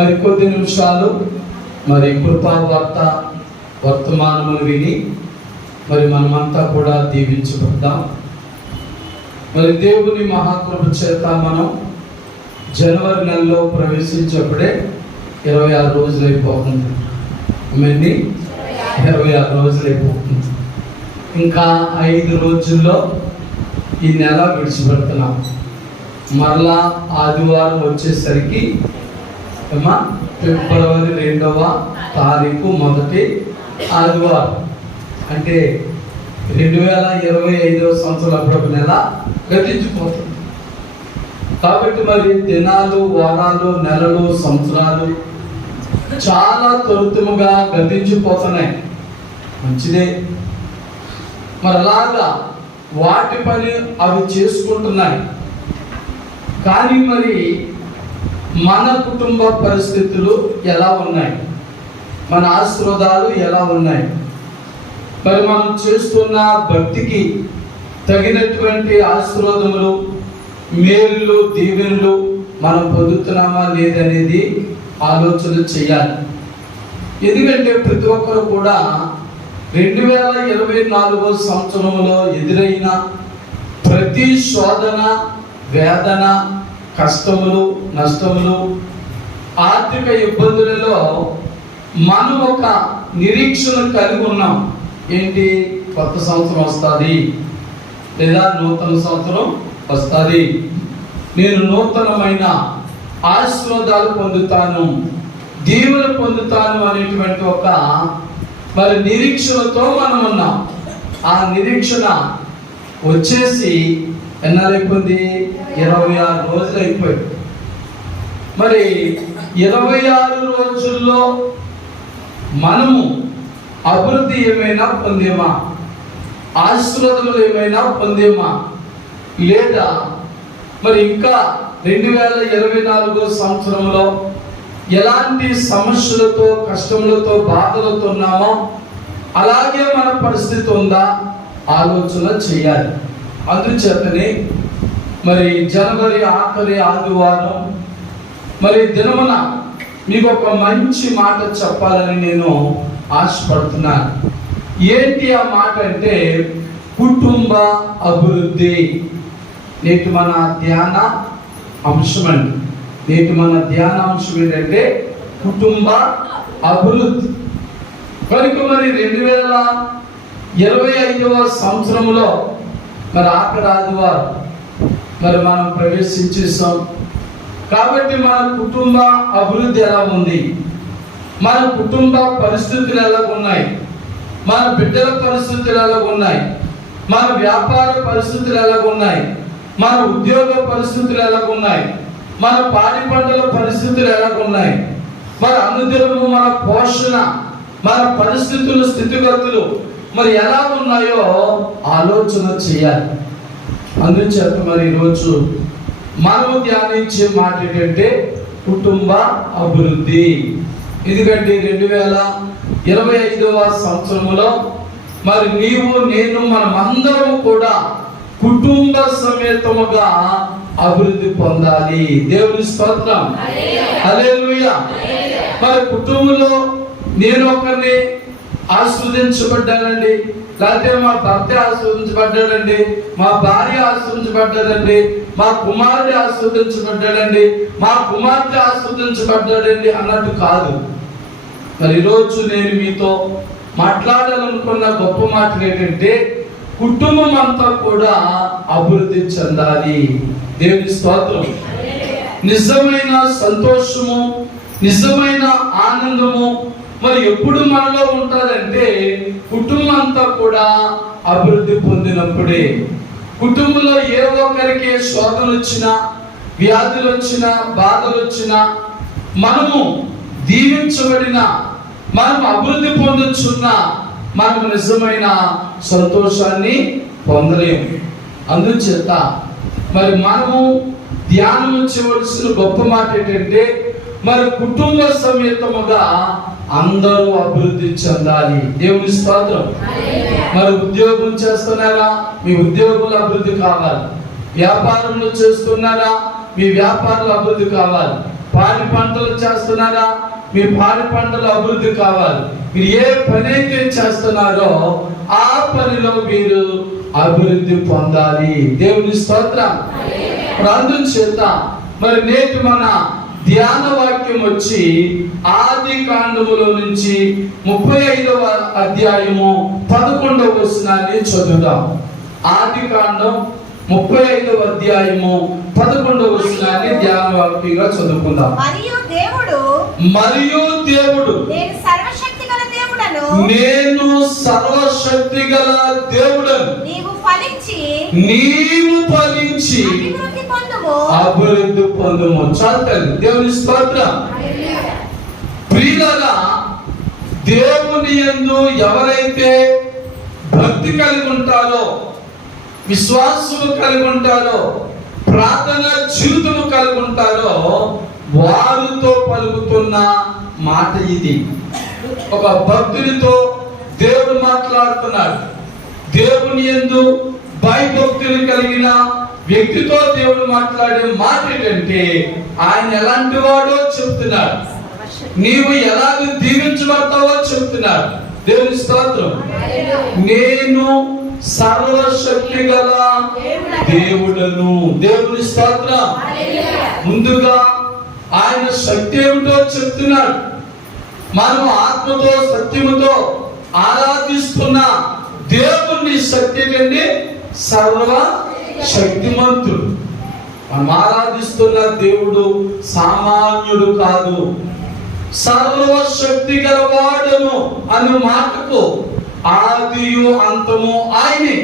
మరి కొద్ది నిమిషాలు మరి కృపావార్త వర్తమానములు విని మరి మనమంతా కూడా దీవించబడదాం. మరి దేవుని మహాకృప చేత మనం జనవరి నెలలో ప్రవేశించేప్పుడే 26 రోజులు అయిపోతుంది. 26 రోజులు అయిపోతుంది. ఇంకా 5 రోజుల్లో ఈ నెల విడిచిపెడుతున్నాం. మరలా ఆదివారం వచ్చేసరికి ఫిబ్రవరి 2వ తారీఖు మొదటి ఆదివారం, అంటే 2025వ సంవత్సరం అప్పుడు నెల గతించిపోతుంది. కాబట్టి మరి దినాలు, వారాలు, నెలలు, సంవత్సరాలు చాలా త్వరితముగా గతించిపోతున్నాయి. మంచిదే. మరి అలాగా వాటి పని అవి చేసుకుంటున్నాయి. కానీ మరి మన కుటుంబ పరిస్థితులు ఎలా ఉన్నాయి, మన ఆశీర్వాదాలు ఎలా ఉన్నాయి, మరి మనం చేస్తున్న భక్తికి తగినటువంటి ఆశీర్వాదములు, మేలులు, దీవెనలు మనం పొందుతున్నామా లేదనేది ఆలోచన చేయాలి. ఎందుకంటే ప్రతి ఒక్కరు కూడా 2024వ సంవత్సరంలో ఎదురైన ప్రతి శోధన, వేదన, కష్టములు, నష్టములు, ఆర్థిక ఇబ్బందులలో మనం ఒక నిరీక్షణ కలిగి ఉన్నాం. ఏంటి? కొత్త సంవత్సరం వస్తుంది, లేదా నూతన సంవత్సరం వస్తుంది, నేను నూతనమైన ఆశీర్వాదాలు పొందుతాను, దీవెన పొందుతాను అనేటువంటి ఒక మరి నిరీక్షణతో మనం ఉన్నాం. ఆ నిరీక్షణ వచ్చేసి ఎన్నారైపోయింది? 26 రోజులు అయిపోయింది. మరి 26 రోజుల్లో మనము అభివృద్ధి ఏమైనా పొందేమా? ఆశీర్వాదములు ఏమైనా పొందేమా? లేదా మరి ఇంకా 2024 సంవత్సరంలో ఎలాంటి సమస్యలతో, కష్టములతో, బాధలతో ఉన్నామో అలాగే మన పరిస్థితి ఉందా ఆలోచన చేయాలి. అందుచేతనే మరి జనవరి ఆఖరి ఆదివారం మరి దినమున మీకు ఒక మంచి మాట చెప్పాలని నేను ఆశపడుతున్నాను. ఏంటి ఆ మాట అంటే కుటుంబ అభివృద్ధి. నేటి మన ధ్యాన అంశం అండి. నేటి మన ధ్యాన అంశం ఏంటంటే కుటుంబ అభివృద్ధి. కనుక మరి 2025వ సంవత్సరంలో మరి ఆఖరి ఆదివారం మరి మనం ప్రవేశించేసాం. కాబట్టి మన కుటుంబ అభివృద్ధి ఎలా ఉంది, మన కుటుంబ పరిస్థితులు ఎలా ఉన్నాయి, మన బిడ్డల పరిస్థితులు ఎలా ఉన్నాయి, మన వ్యాపార పరిస్థితులు ఎలా ఉన్నాయి, మన ఉద్యోగ పరిస్థితులు ఎలా ఉన్నాయి, మన పాడి పంటల పరిస్థితులు ఎలా ఉన్నాయి, మన అనుదినము మన పోషణ, మన పరిస్థితులు, స్థితిగతులు మరి ఎలా ఉన్నాయో ఆలోచన చేయాలి. అందుచేత మరి ఈరోజు మనం ధ్యానించే మాట ఏంటంటే కుటుంబ అభివృద్ధి. ఎందుకంటే 2025వ సంవత్సరంలో మరి నీవు, నేను, మనమందరం కూడా కుటుంబ సమేతముగా అభివృద్ధి పొందాలి. దేవుని స్తోత్రం, హల్లెలూయా. మరి కుటుంబంలో నేను ఒకరిని ఆశీర్వదించబడ్డానండి, లేకపోతే మా భర్త ఆశీర్వదించబడ్డాడండి, మా భార్య ఆశీర్వదించబడ్డాడండి, మా కుమారుడు ఆశీర్వదించబడ్డాడండి, మా కుమార్తె ఆశీర్వదించబడ్డాడండి అన్నట్టు కాదు. మరి ఈరోజు నేను మీతో మాట్లాడాలనుకున్న గొప్ప మాట ఏంటంటే కుటుంబం అంతా కూడా అభివృద్ధి చెందాలి. దేవుని స్తోత్రం. నిజమైన సంతోషము, నిజమైన ఆనందము మరి ఎప్పుడు మనలో ఉంటుందంటే కుటుంబం అంతా కూడా అభివృద్ధి పొందినప్పుడే. కుటుంబంలో ఏ ఒక్కరికి శోధనలు వచ్చినా, వ్యాధులు వచ్చినా, బాధలు వచ్చినా, మనము దీవించబడిన, మనం అభివృద్ధి పొందుతున్న, మనము నిజమైన సంతోషాన్ని పొందలేము. అందుచేత మరి మనము ధ్యానం చేయవలసిన గొప్ప మాట ఏంటంటే మరి కుటుంబ సమేతముగా అందరూ అభివృద్ధి చెందాలి. దేవుని స్తోత్రం. మరి ఉద్యోగం చేస్తున్నారా? మీ ఉద్యోగులు అభివృద్ధి కావాలి. వ్యాపారంలో చేస్తున్నారా? మీ వ్యాపారాలు అభివృద్ధి కావాలి. పాడి పంటలు చేస్తున్నారా? మీ పాడి పంటలు అభివృద్ధి కావాలి. మీరు ఏ పని అయితే చేస్తున్నారో ఆ పనిలో మీరు అభివృద్ధి పొందాలి. దేవుని స్తోత్రం. అందుచేత మరి నేటి మన ధ్యాన వాక్యం వచ్చి ఆది కాండములో నుంచి 35వ అధ్యాయము 11వ వచనాన్ని చదువుదాం. ఆది కాండం 35వ అధ్యాయము 11వ వచనాన్ని ధ్యాన వాక్యంగా చదువుకుందాం. మరియు దేవుడు నేను సర్వశక్తి గల దేవుడను, నీవు ఫలించి అభివృద్ధి పొందుము. చాలు. దేవుని స్తోత్రం. ప్రియులారా, దేవుని యందు ఎవరైతే భక్తి కలిగి ఉంటారో, విశ్వాసము కలిగి ఉంటారో, ప్రార్థన జీవితము కలిగి ఉంటారో వారితో పలుకుతున్న మాట ఇది. ఒక భక్తునితో దేవుడు మాట్లాడుతున్నాడు. దేవుని యందు భయభక్తులు కలిగిన వ్యక్తితో దేవుడు మాట్లాడే మాట ఏంటంటే, ఆయన ఎలాంటి వాడో చెప్తున్నాడు, నీవు ఎలాగ దీవించబడతావో చెప్తున్నాడు. దేవుని స్తోత్రం. నేను సర్వశక్తి గల దేవుడను. దేవుని స్తోత్రం. ముందుగా ఆయన శక్తి ఏమిటో చెప్తున్నాడు. మనం ఆత్మతో సత్యముతో ఆరాధిస్తున్న దేవుని శక్తి కంటే సర్వ శక్తిమంతుడు. మనం ఆరాధిస్తున్న దేవుడు సామాన్యుడు కాదు, సర్వశక్తి గలవాడను అను మాటకు ఆదియు అంతము ఆయనే.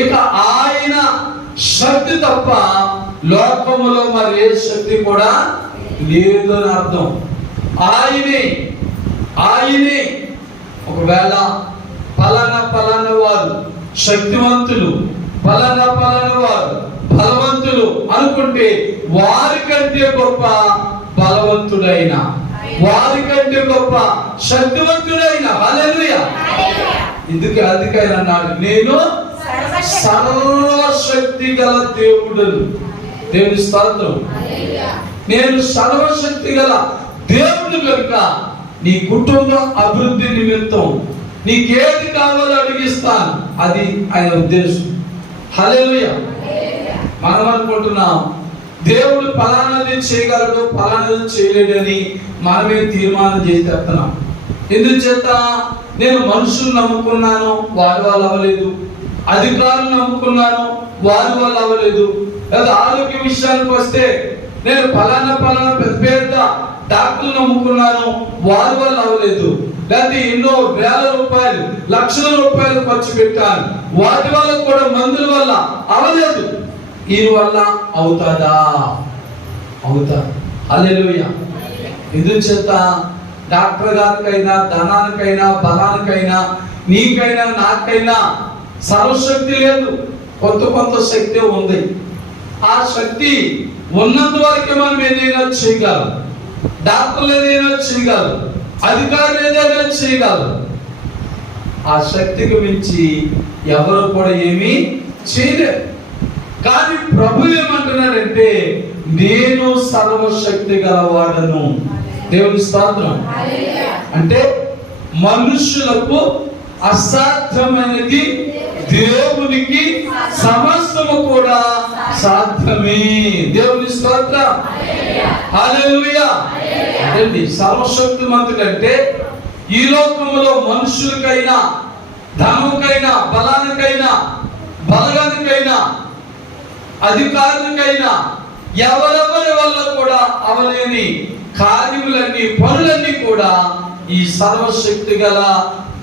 ఇక ఆయన శక్తి తప్ప లోకములో మరి ఏ శక్తి కూడా లేదు అని అర్థం. ఆయనే ఒకవేళ పలానా వారు శక్తివంతులు, పలానా వారు బలవంతులు అనుకుంటే వారికంటే గొప్ప బలవంతుడైన, వారికంటే గొప్ప శక్తివంతుడైన. హల్లెలూయా. అందుకే ఆయన అన్నాడు, నేను సర్వశక్తి గల దేవుడను. దేవుని స్తోత్రం. నేను సర్వశక్తి గల దేవుడు కనుక నీ కుటుంబ అభివృద్ధి నిమిత్తం నీకేది కావాలో అడిగిస్తాను. అది ఆయన ఉద్దేశం. హల్లెలూయా. మనం అనుకుంటున్నాం దేవుడు ఫలానాది చేయగలడు, ఫలానాది చేయలేడని మనమే తీర్మానం చేసి చెప్తున్నాం. ఎందుచేత నేను మనుషులు నమ్ముకున్నాను, వారి వాళ్ళు అవ్వలేదు. అధికారులు నమ్ముకున్నాను, వారి వాళ్ళు అవ్వలేదు. లేదా ఆరోగ్య విషయానికి వస్తే నేను ఫలానా పెద్ద డాక్టర్లు నమ్ముకున్నాను, వారి వల్ల అవ్వలేదు. లేదా ఎన్నో వేల రూపాయలు, లక్షల రూపాయలు ఖర్చు పెట్టాను, వాటి వల్ల కూడా మందుల వల్ల అవ్వలేదు. దీని వల్ల అవుతుందా? హల్లెలూయా. ఎందుచేత డాక్టర్ గారికైనా, ధనానికైనా, బలానికైనా, నీకైనా, నాకైనా సర్వశక్తి లేదు. కొంత శక్తి ఉంది. ఆ శక్తి ఉన్నంత వరకే మనం ఏదైనా చేయగలం. డాక్టర్లు ఏదైనా చేయగలరు, అధికారులు ఏదైనా చేయగలరు. ఆ శక్తికి మించి ఎవరు కూడా ఏమీ చేయలేరు. కానీ ప్రభు ఏమంటున్నాడంటే, నేను సర్వశక్తి గలవాడను. దేవుని స్తోత్రం. అంటే మనుషులకు అసాధ్యమైనది దేవునికి సమస్తము కూడా సాధ్యమే. దేవుని స్తోత్రం. హల్లెలూయా. అదండి సర్వశక్తిమంతుడు అంటే ఈ లోకములో మనుషులకైనా, ధనముకైనా, బలానికైనా, బలగానికైనా, అధికారులకైనా ఎవరెవరి వల్ల కూడా అవలేని కార్యములన్నీ, పనులన్నీ కూడా ఈ సర్వశక్తి గల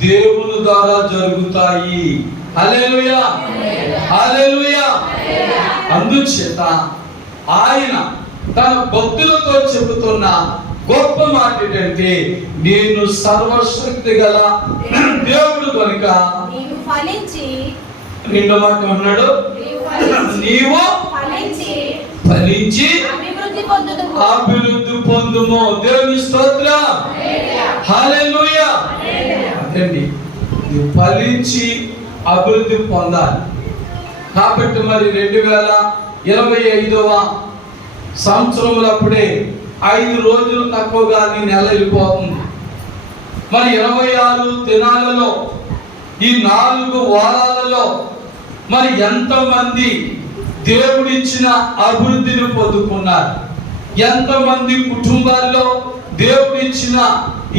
దేవుని ద్వారా జరుగుతాయి. హల్లెలూయా. హల్లెలూయా. అందుచేత ఆయన తన భక్తులతో చెబుతున్న గొప్ప మాట ఏంటంటే, నేను సర్వశక్తి గల దేవుడు కనుక నిండు మాట ఉన్నాడు, నీవు ఫలించి అభివృద్ధి పొందుము. దేవుని స్తోత్రం. హల్లెలూయా. అదండి, నువ్వు ఫలించి అభివృద్ధి పొందాలి. కాబట్టి మరి 2025వ సంవత్సరంలో అప్పుడే 5 రోజులు తక్కువగా నీ నెల వెళ్ళిపోతుంది. మరి 26 దినాలలో ఈ 4 వారాలలో మరి ఎంతమంది దేవుడిచ్చిన అభివృద్ధిని పొందుకున్నారు? ఎంతమంది కుటుంబాల్లో దేవుడిచ్చిన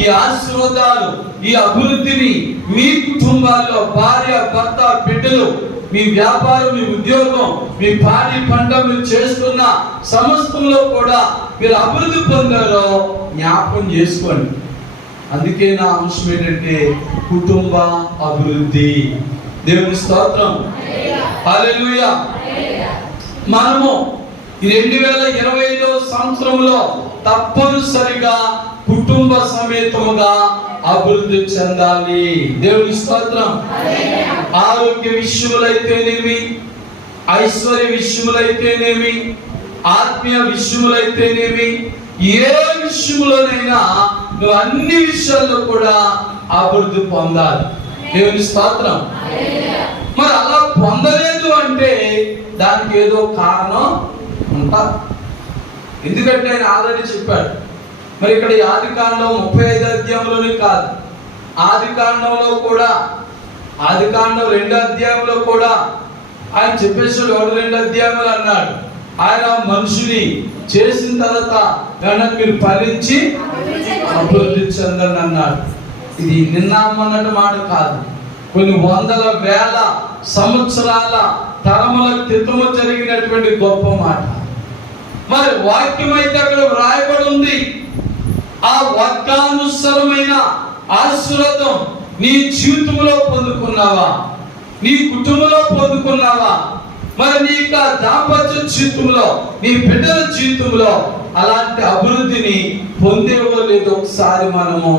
ఈ ఆశీర్వాదాలు, ఈ అభివృద్ధిని మీ కుటుంబాల్లో భార్య, భర్త, బిడ్డలు, మీ వ్యాపారం, మీ ఉద్యోగం, మీ పాడి పంట, మీరు చేస్తున్న సమస్తంలో కూడా మీరు అభివృద్ధి పొందారో జ్ఞాపకం చేసుకోండి. అందుకే నా అంశం ఏంటంటే కుటుంబ అభివృద్ధి. దేవుని స్తోత్రం, హల్లెలూయా. మనము ఈ 2025 సంవత్సరంలో తప్పనిసరిగా కుటుంబ సమేతముగా అభివృద్ధి చెందాలి. దేవుని స్తోత్రం. ఆరోగ్య విషయములైతేనేమి, ఐశ్వర్య విషయములైతేనేమి, ఆత్మీయ విషయములైతేనేమి, ఏ విషయంలోనైనా నువ్వు అన్ని విషయాల్లో కూడా అభివృద్ధి పొందాలి. దేవుని స్తోత్రం. మరి అలా పొందలేదు అంటే దానికి ఏదో కారణం ఉంటారు. ఎందుకంటే ఆయన ఆల్రెడీ చెప్పాడు. మరి ఇక్కడ ఆదికాండం 35 అధ్యాయంలోనే కాదు, ఆదికాండంలో కూడా, ఆదికాండం 2 అధ్యాయంలో కూడా ఆయన చెప్పేసాడు. 2 అధ్యాయంలో అన్నాడు, ఆయన మనుషుని చేసిన తర్వాత మీరు ఫలించి అభివృద్ధి చెందండి అన్నాడు. ఇది నిన్న అన్నట్టు మాట కాదు, కొన్ని వందల వేల సంవత్సరాల తరముల క్రితము జరిగినటువంటి గొప్ప మాట. మరి వాక్యం అయితే అక్కడ వ్రాయబడి ఉంది. ఆ వాక్యానుసారమైన ఆశీర్వాదం నీ జీవితంలో పొందుకున్నావా? నీ కుటుంబంలో పొందుకున్నావా? మరి నీ దాంపత్య జీవితంలో, నీ బిడ్డల జీవితంలో అలాంటి అభివృద్ధిని పొందేవో లేదో ఒకసారి మనము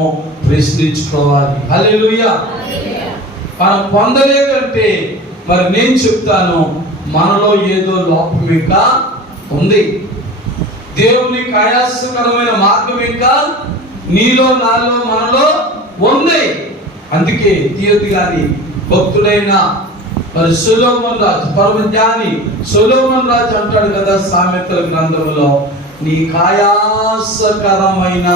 ప్రశ్నించుకోవాలి. హల్లెలూయా. మనం పొందలేదంటే మరి నేను చెప్తాను, మనలో ఏదో లోపం ఇంకా ఉంది. దేవునికి ఆయాసకరమైన మార్గం ఇంకా నీలో, నాలో, మనలో ఉంది. అందుకే తీయదు గాని భక్తుడైన మరి సొలొమోను రాజు, పరమ జ్ఞాని సొలొమోను రాజు అంటాడు కదా సామెతల గ్రంథంలో, నీ ఆయాసకరమైన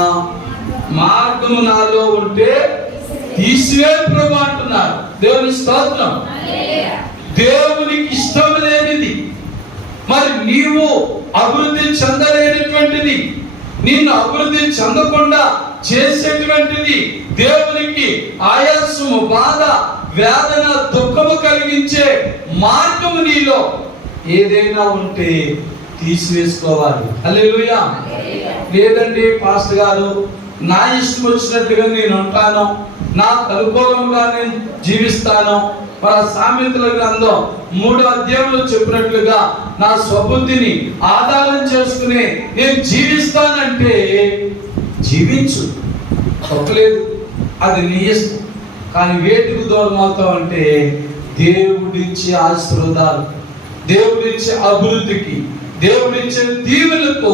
మార్గము నాలో ఉంటే తీసివే ప్రభు అంటున్నాడు. దేవుని స్తోత్రం. దేవునికి ఇష్టం లేనిది, మరి నీవు అభివృద్ధి చెందలేనటువంటిది, నిన్ను అభివృద్ధి చెందకుండా చేసేటువంటిది, దేవునికి ఆయాసము, బాధ, వేదన, దుఃఖము కలిగించే మార్గము నీలో ఏదైనా ఉంటే తీసివేసుకోవాలి. హల్లెలూయా. లేదండి పాస్టర్ గారు, నా ఇష్టం వచ్చినట్టుగా నేను ఉంటాను, నాకు అనుకూలంగా నేను జీవిస్తాను. మన సామెతల గ్రంథం 3వ అధ్యాయంలో చెప్పినట్లుగా నా స్వబుద్ధిని ఆధారం చేసుకుని నేను జీవిస్తానంటే జీవించు, తప్పలేదు, అది నీ ఇష్టం. కానీ వేటికి దూరం అవుతావు అంటే దేవుడిచ్చే ఆశీర్వాదాలు, దేవుడిచ్చే అభివృద్ధికి, దేవుడిచ్చే దీవెనలకు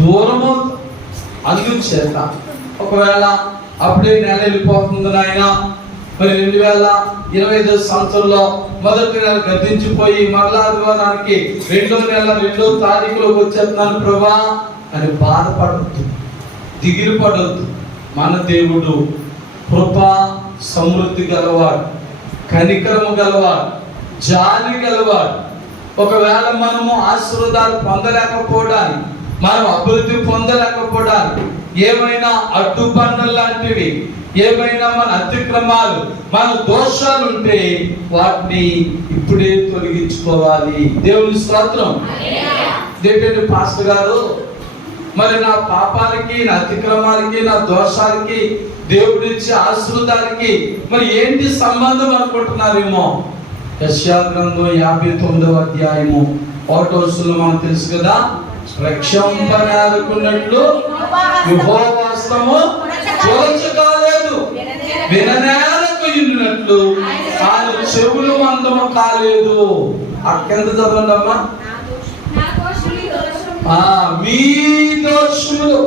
దూరం అవుతావు. అందుచేత ఒకవేళ అప్పుడే నెల వెళ్ళిపోతుంది నాయన, మరి 2025 సంవత్సరంలో మొదటి నెల గతించిపోయి మరలా ఆదివారానికి 2వ నెల 2వ తారీఖులోకి వచ్చేస్తున్నాను ప్రభా అని బాధపడద్దు, దిగులు పడొద్దు. మన దేవుడు కృపా సమృద్ధి గలవాడు, కనికరము గలవాడు, జాలి గలవాడు. ఒకవేళ మనము ఆశీర్వాదాలు పొందలేకపోవడానికి, మనం అభివృద్ధి పొందలేకపోవడానికి ఏమైనా అడ్డుబండలు లాంటివి, ఏమైనా మన అతిక్రమాలు, మన దోషాలు ఉంటే వాటిని ఇప్పుడే తొలగించుకోవాలి. దేవుని స్తోత్రం. ఏంటంటే పాస్టర్ గారు, మరి నా పాపాలకి, నా అతిక్రమాలకి, నా దోషాలకి, దేవుడిచ్చే ఆశీర్వాదానికి మరి ఏంటి సంబంధం అనుకుంటున్నారేమో. యెషయా గ్రంథం 59వ అధ్యాయము 1వ వచనంలో మనకు తెలుసు కదా, రక్షింపనేరకున్నట్లు యెహోవా హస్తము కొరచకాలేదు, విననేరకు ఇన్నట్లు ఆయన చెవులు మందము కాలేదు. అక్కెంత చదవండి అమ్మా. మీ దోషములు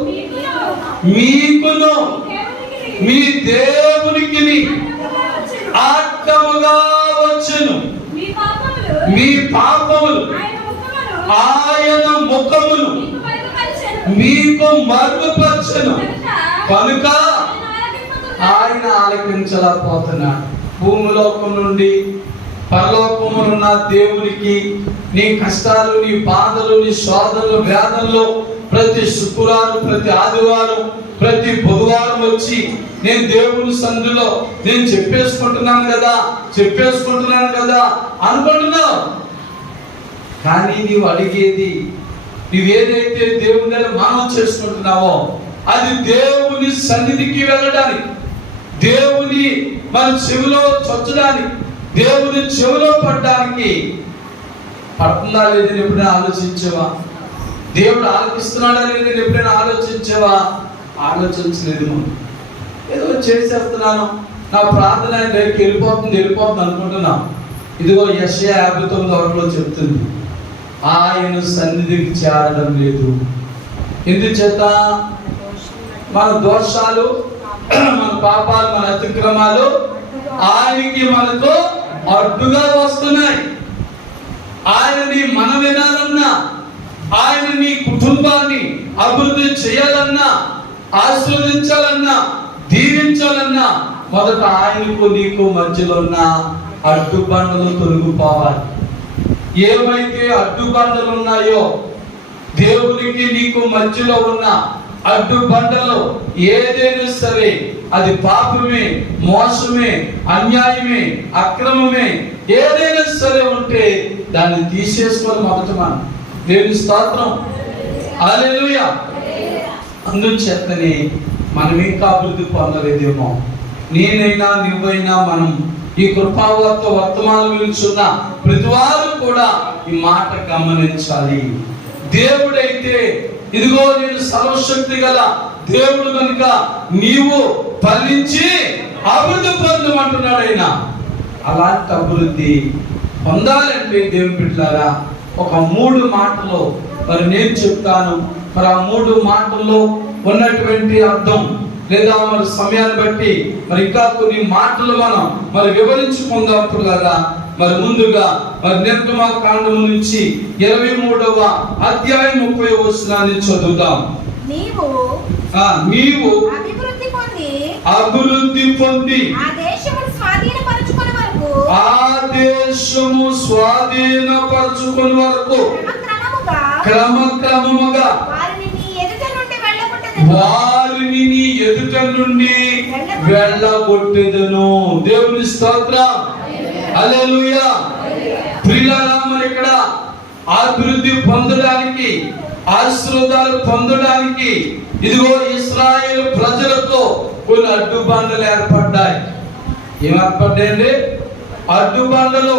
మీకును మీ దేవునికి అడ్డముగా వచ్చును, మీ పాపములు ఆయన ముఖమును మీకు మరుగుపరచెను కనుక ఆయన ఆలకించలేకపోతున్నాడు. భూమిలోకం నుండి పరలోకమునున్న దేవునికి నీ కష్టాలు, నీ బాధలు, నీ శోధనలు, వేదనలు ప్రతి శుక్రవారం, ప్రతి ఆదివారం, ప్రతి బుధవారం వచ్చి నేను దేవుని సన్నిధిలో నేను చెప్పేసుకుంటున్నాను కదా అనుకుంటున్నావు. కానీ నీవు అడిగేది, నువ్వేదైతే దేవుని దగ్గర మనం చేసుకుంటున్నావో అది దేవుని సన్నిధికి వెళ్ళడానికి, దేవుని మన చెవిలో చొచ్చడానికి, దేవుని చెవిలో పడడానికి పడుతుందా లేదని ఎప్పుడైనా ఆలోచించావా? దేవుడు ఆలోచిస్తున్నాడా లేదని ఎప్పుడైనా ఆలోచించావా? ఆలోచించలేదు. మనం ఏదో చేసేస్తున్నాను, నా ప్రార్థన ఆయన దగ్గరికి వెళ్ళిపోతుంది అనుకుంటున్నాం. ఇదిగో యెషయా 59:1 చెప్తుంది, ఆయన సన్నిధికి చేరడం లేదు. ఎందుచేత? మన దోషాలు, మన పాపాలు, మన అతిక్రమాలు ఆయనకి మనకు అడ్డుగా వస్తున్నాయి. ఆయనని మనం వినాలన్నా, ఆయన నీ కుటుంబాన్ని అభివృద్ధి చేయాలన్నా, ఆశీర్వదించాలన్నా, దీవించాలన్నా మొదట ఆయనకు నీకు మధ్యలో ఉన్న అడ్డుబండలు తొలగిపోవాలి. ఏమైతే అడ్డుబండలు ఉన్నాయో, దేవునికి నీకు మధ్యలో ఉన్న అడ్డుబండలు ఏదైనా సరే, అది పాపమే, మోసమే, అన్యాయమే, అక్రమమే ఏదైనా సరే ఉంటే దాన్ని తీసేసుకోవాలి మొదట మనం. దేవుని స్తోత్రం, హల్లెలూయా. అందుచేతనే మనం ఇంకా అభివృద్ధి పొందలేదేమో. నేనైనా నువ్వైనా మనం ఈ కృపావార్త వర్తమానం విలుచున్న ప్రతి వారు కూడా ఈ మాట గమనించాలి. దేవుడైతే ఇదిగో నేను సర్వశక్తి గల దేవుడు కనుక నీవు ఫలించి అభివృద్ధి పొందమంటున్నాడు ఆయన. అలాంటి అభివృద్ధి పొందాలంటే దేవుని బిడ్డలారా ఒక 3 మాటలు మరి నేను చెప్తాను. మరి ఆ 3 మాటల్లో ఉన్నటువంటి అర్థం లేదా మరి సమయాన్ని బట్టి మరి ఇంకా కొన్ని మాటలు మనం మరి వివరించుకుందాం కదా. మరి ముందుగా మరి నిర్గమకాండము నుంచి 23వ అధ్యాయం 30వ వచనాన్ని చదువుదాం. నీవు అభివృద్ధి పొంది ఆ దేశము స్వాధీనపరచుకుని వరకు క్రమక్రమముగా వారిని నీ ఎదుట నుండి వెళ్ళగొట్టెదను. దేవుని స్తోత్రం, హల్లెలూయా. ప్రియులారా, మరి ఇక్కడ అభివృద్ధి పొందడానికి, ఆశీర్వాదాలు పొందడానికి ఇదిగో ఇశ్రాయేలు ప్రజలతో కొన్ని అడ్డుబండలు ఏర్పడ్డాయి. ఏమేర్పడ్డాయండి? అడ్డుబండలు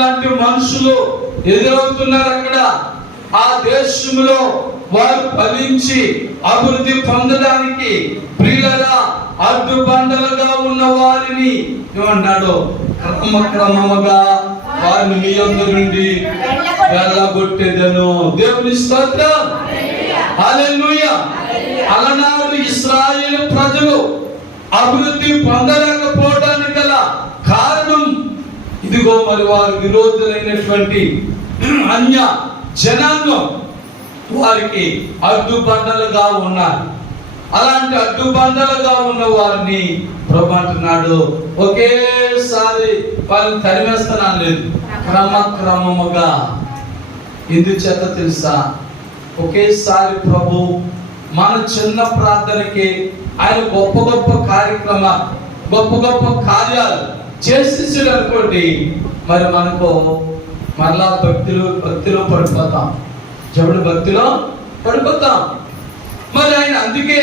లాంటి మనుషులు ఎదురవుతున్నారు అక్కడ. ఆ దేశంలో వారు ఫలించి అభివృద్ధి పొందడానికి ప్రియులరా అడ్డుబండలుగా ఉన్న వారిని ఏమన్నాడు? క్రమక్రమముగా వారిని మీ అందరి నుండి వెళ్ళగొట్టేదను. దేవుని స్తోత్రం, హల్లెలూయా. అలనాడు ఇశ్రాయేలు ప్రజలు అభివృద్ధి పొందలేకపోవడానికి గల కారణం ఇదిగో మరి వారు విరోధులైనటువంటి అన్య జనాంగం వారికి అడ్డుబండలుగా ఉన్నారు. అలాంటి అడ్డుబండలుగా ఉన్న వారిని ప్రభు అంటున్నాడు, ఒకేసారి వాళ్ళని తరిమేస్తున్నాను లేదు, క్రమక్రమముగా. ఎందుచేత తెలుసా? ఒకేసారి ప్రభు మన చిన్న ప్రార్థనకి ఆయన గొప్ప గొప్ప కార్యక్రమాలు, గొప్ప గొప్ప కార్యాలు చేసేసాడు అనుకోండి, మరి మనకు మరలా భక్తిలో పడిపోతాం. చెడు భక్తిలో పడిపోతాం. మరి ఆయన అందుకే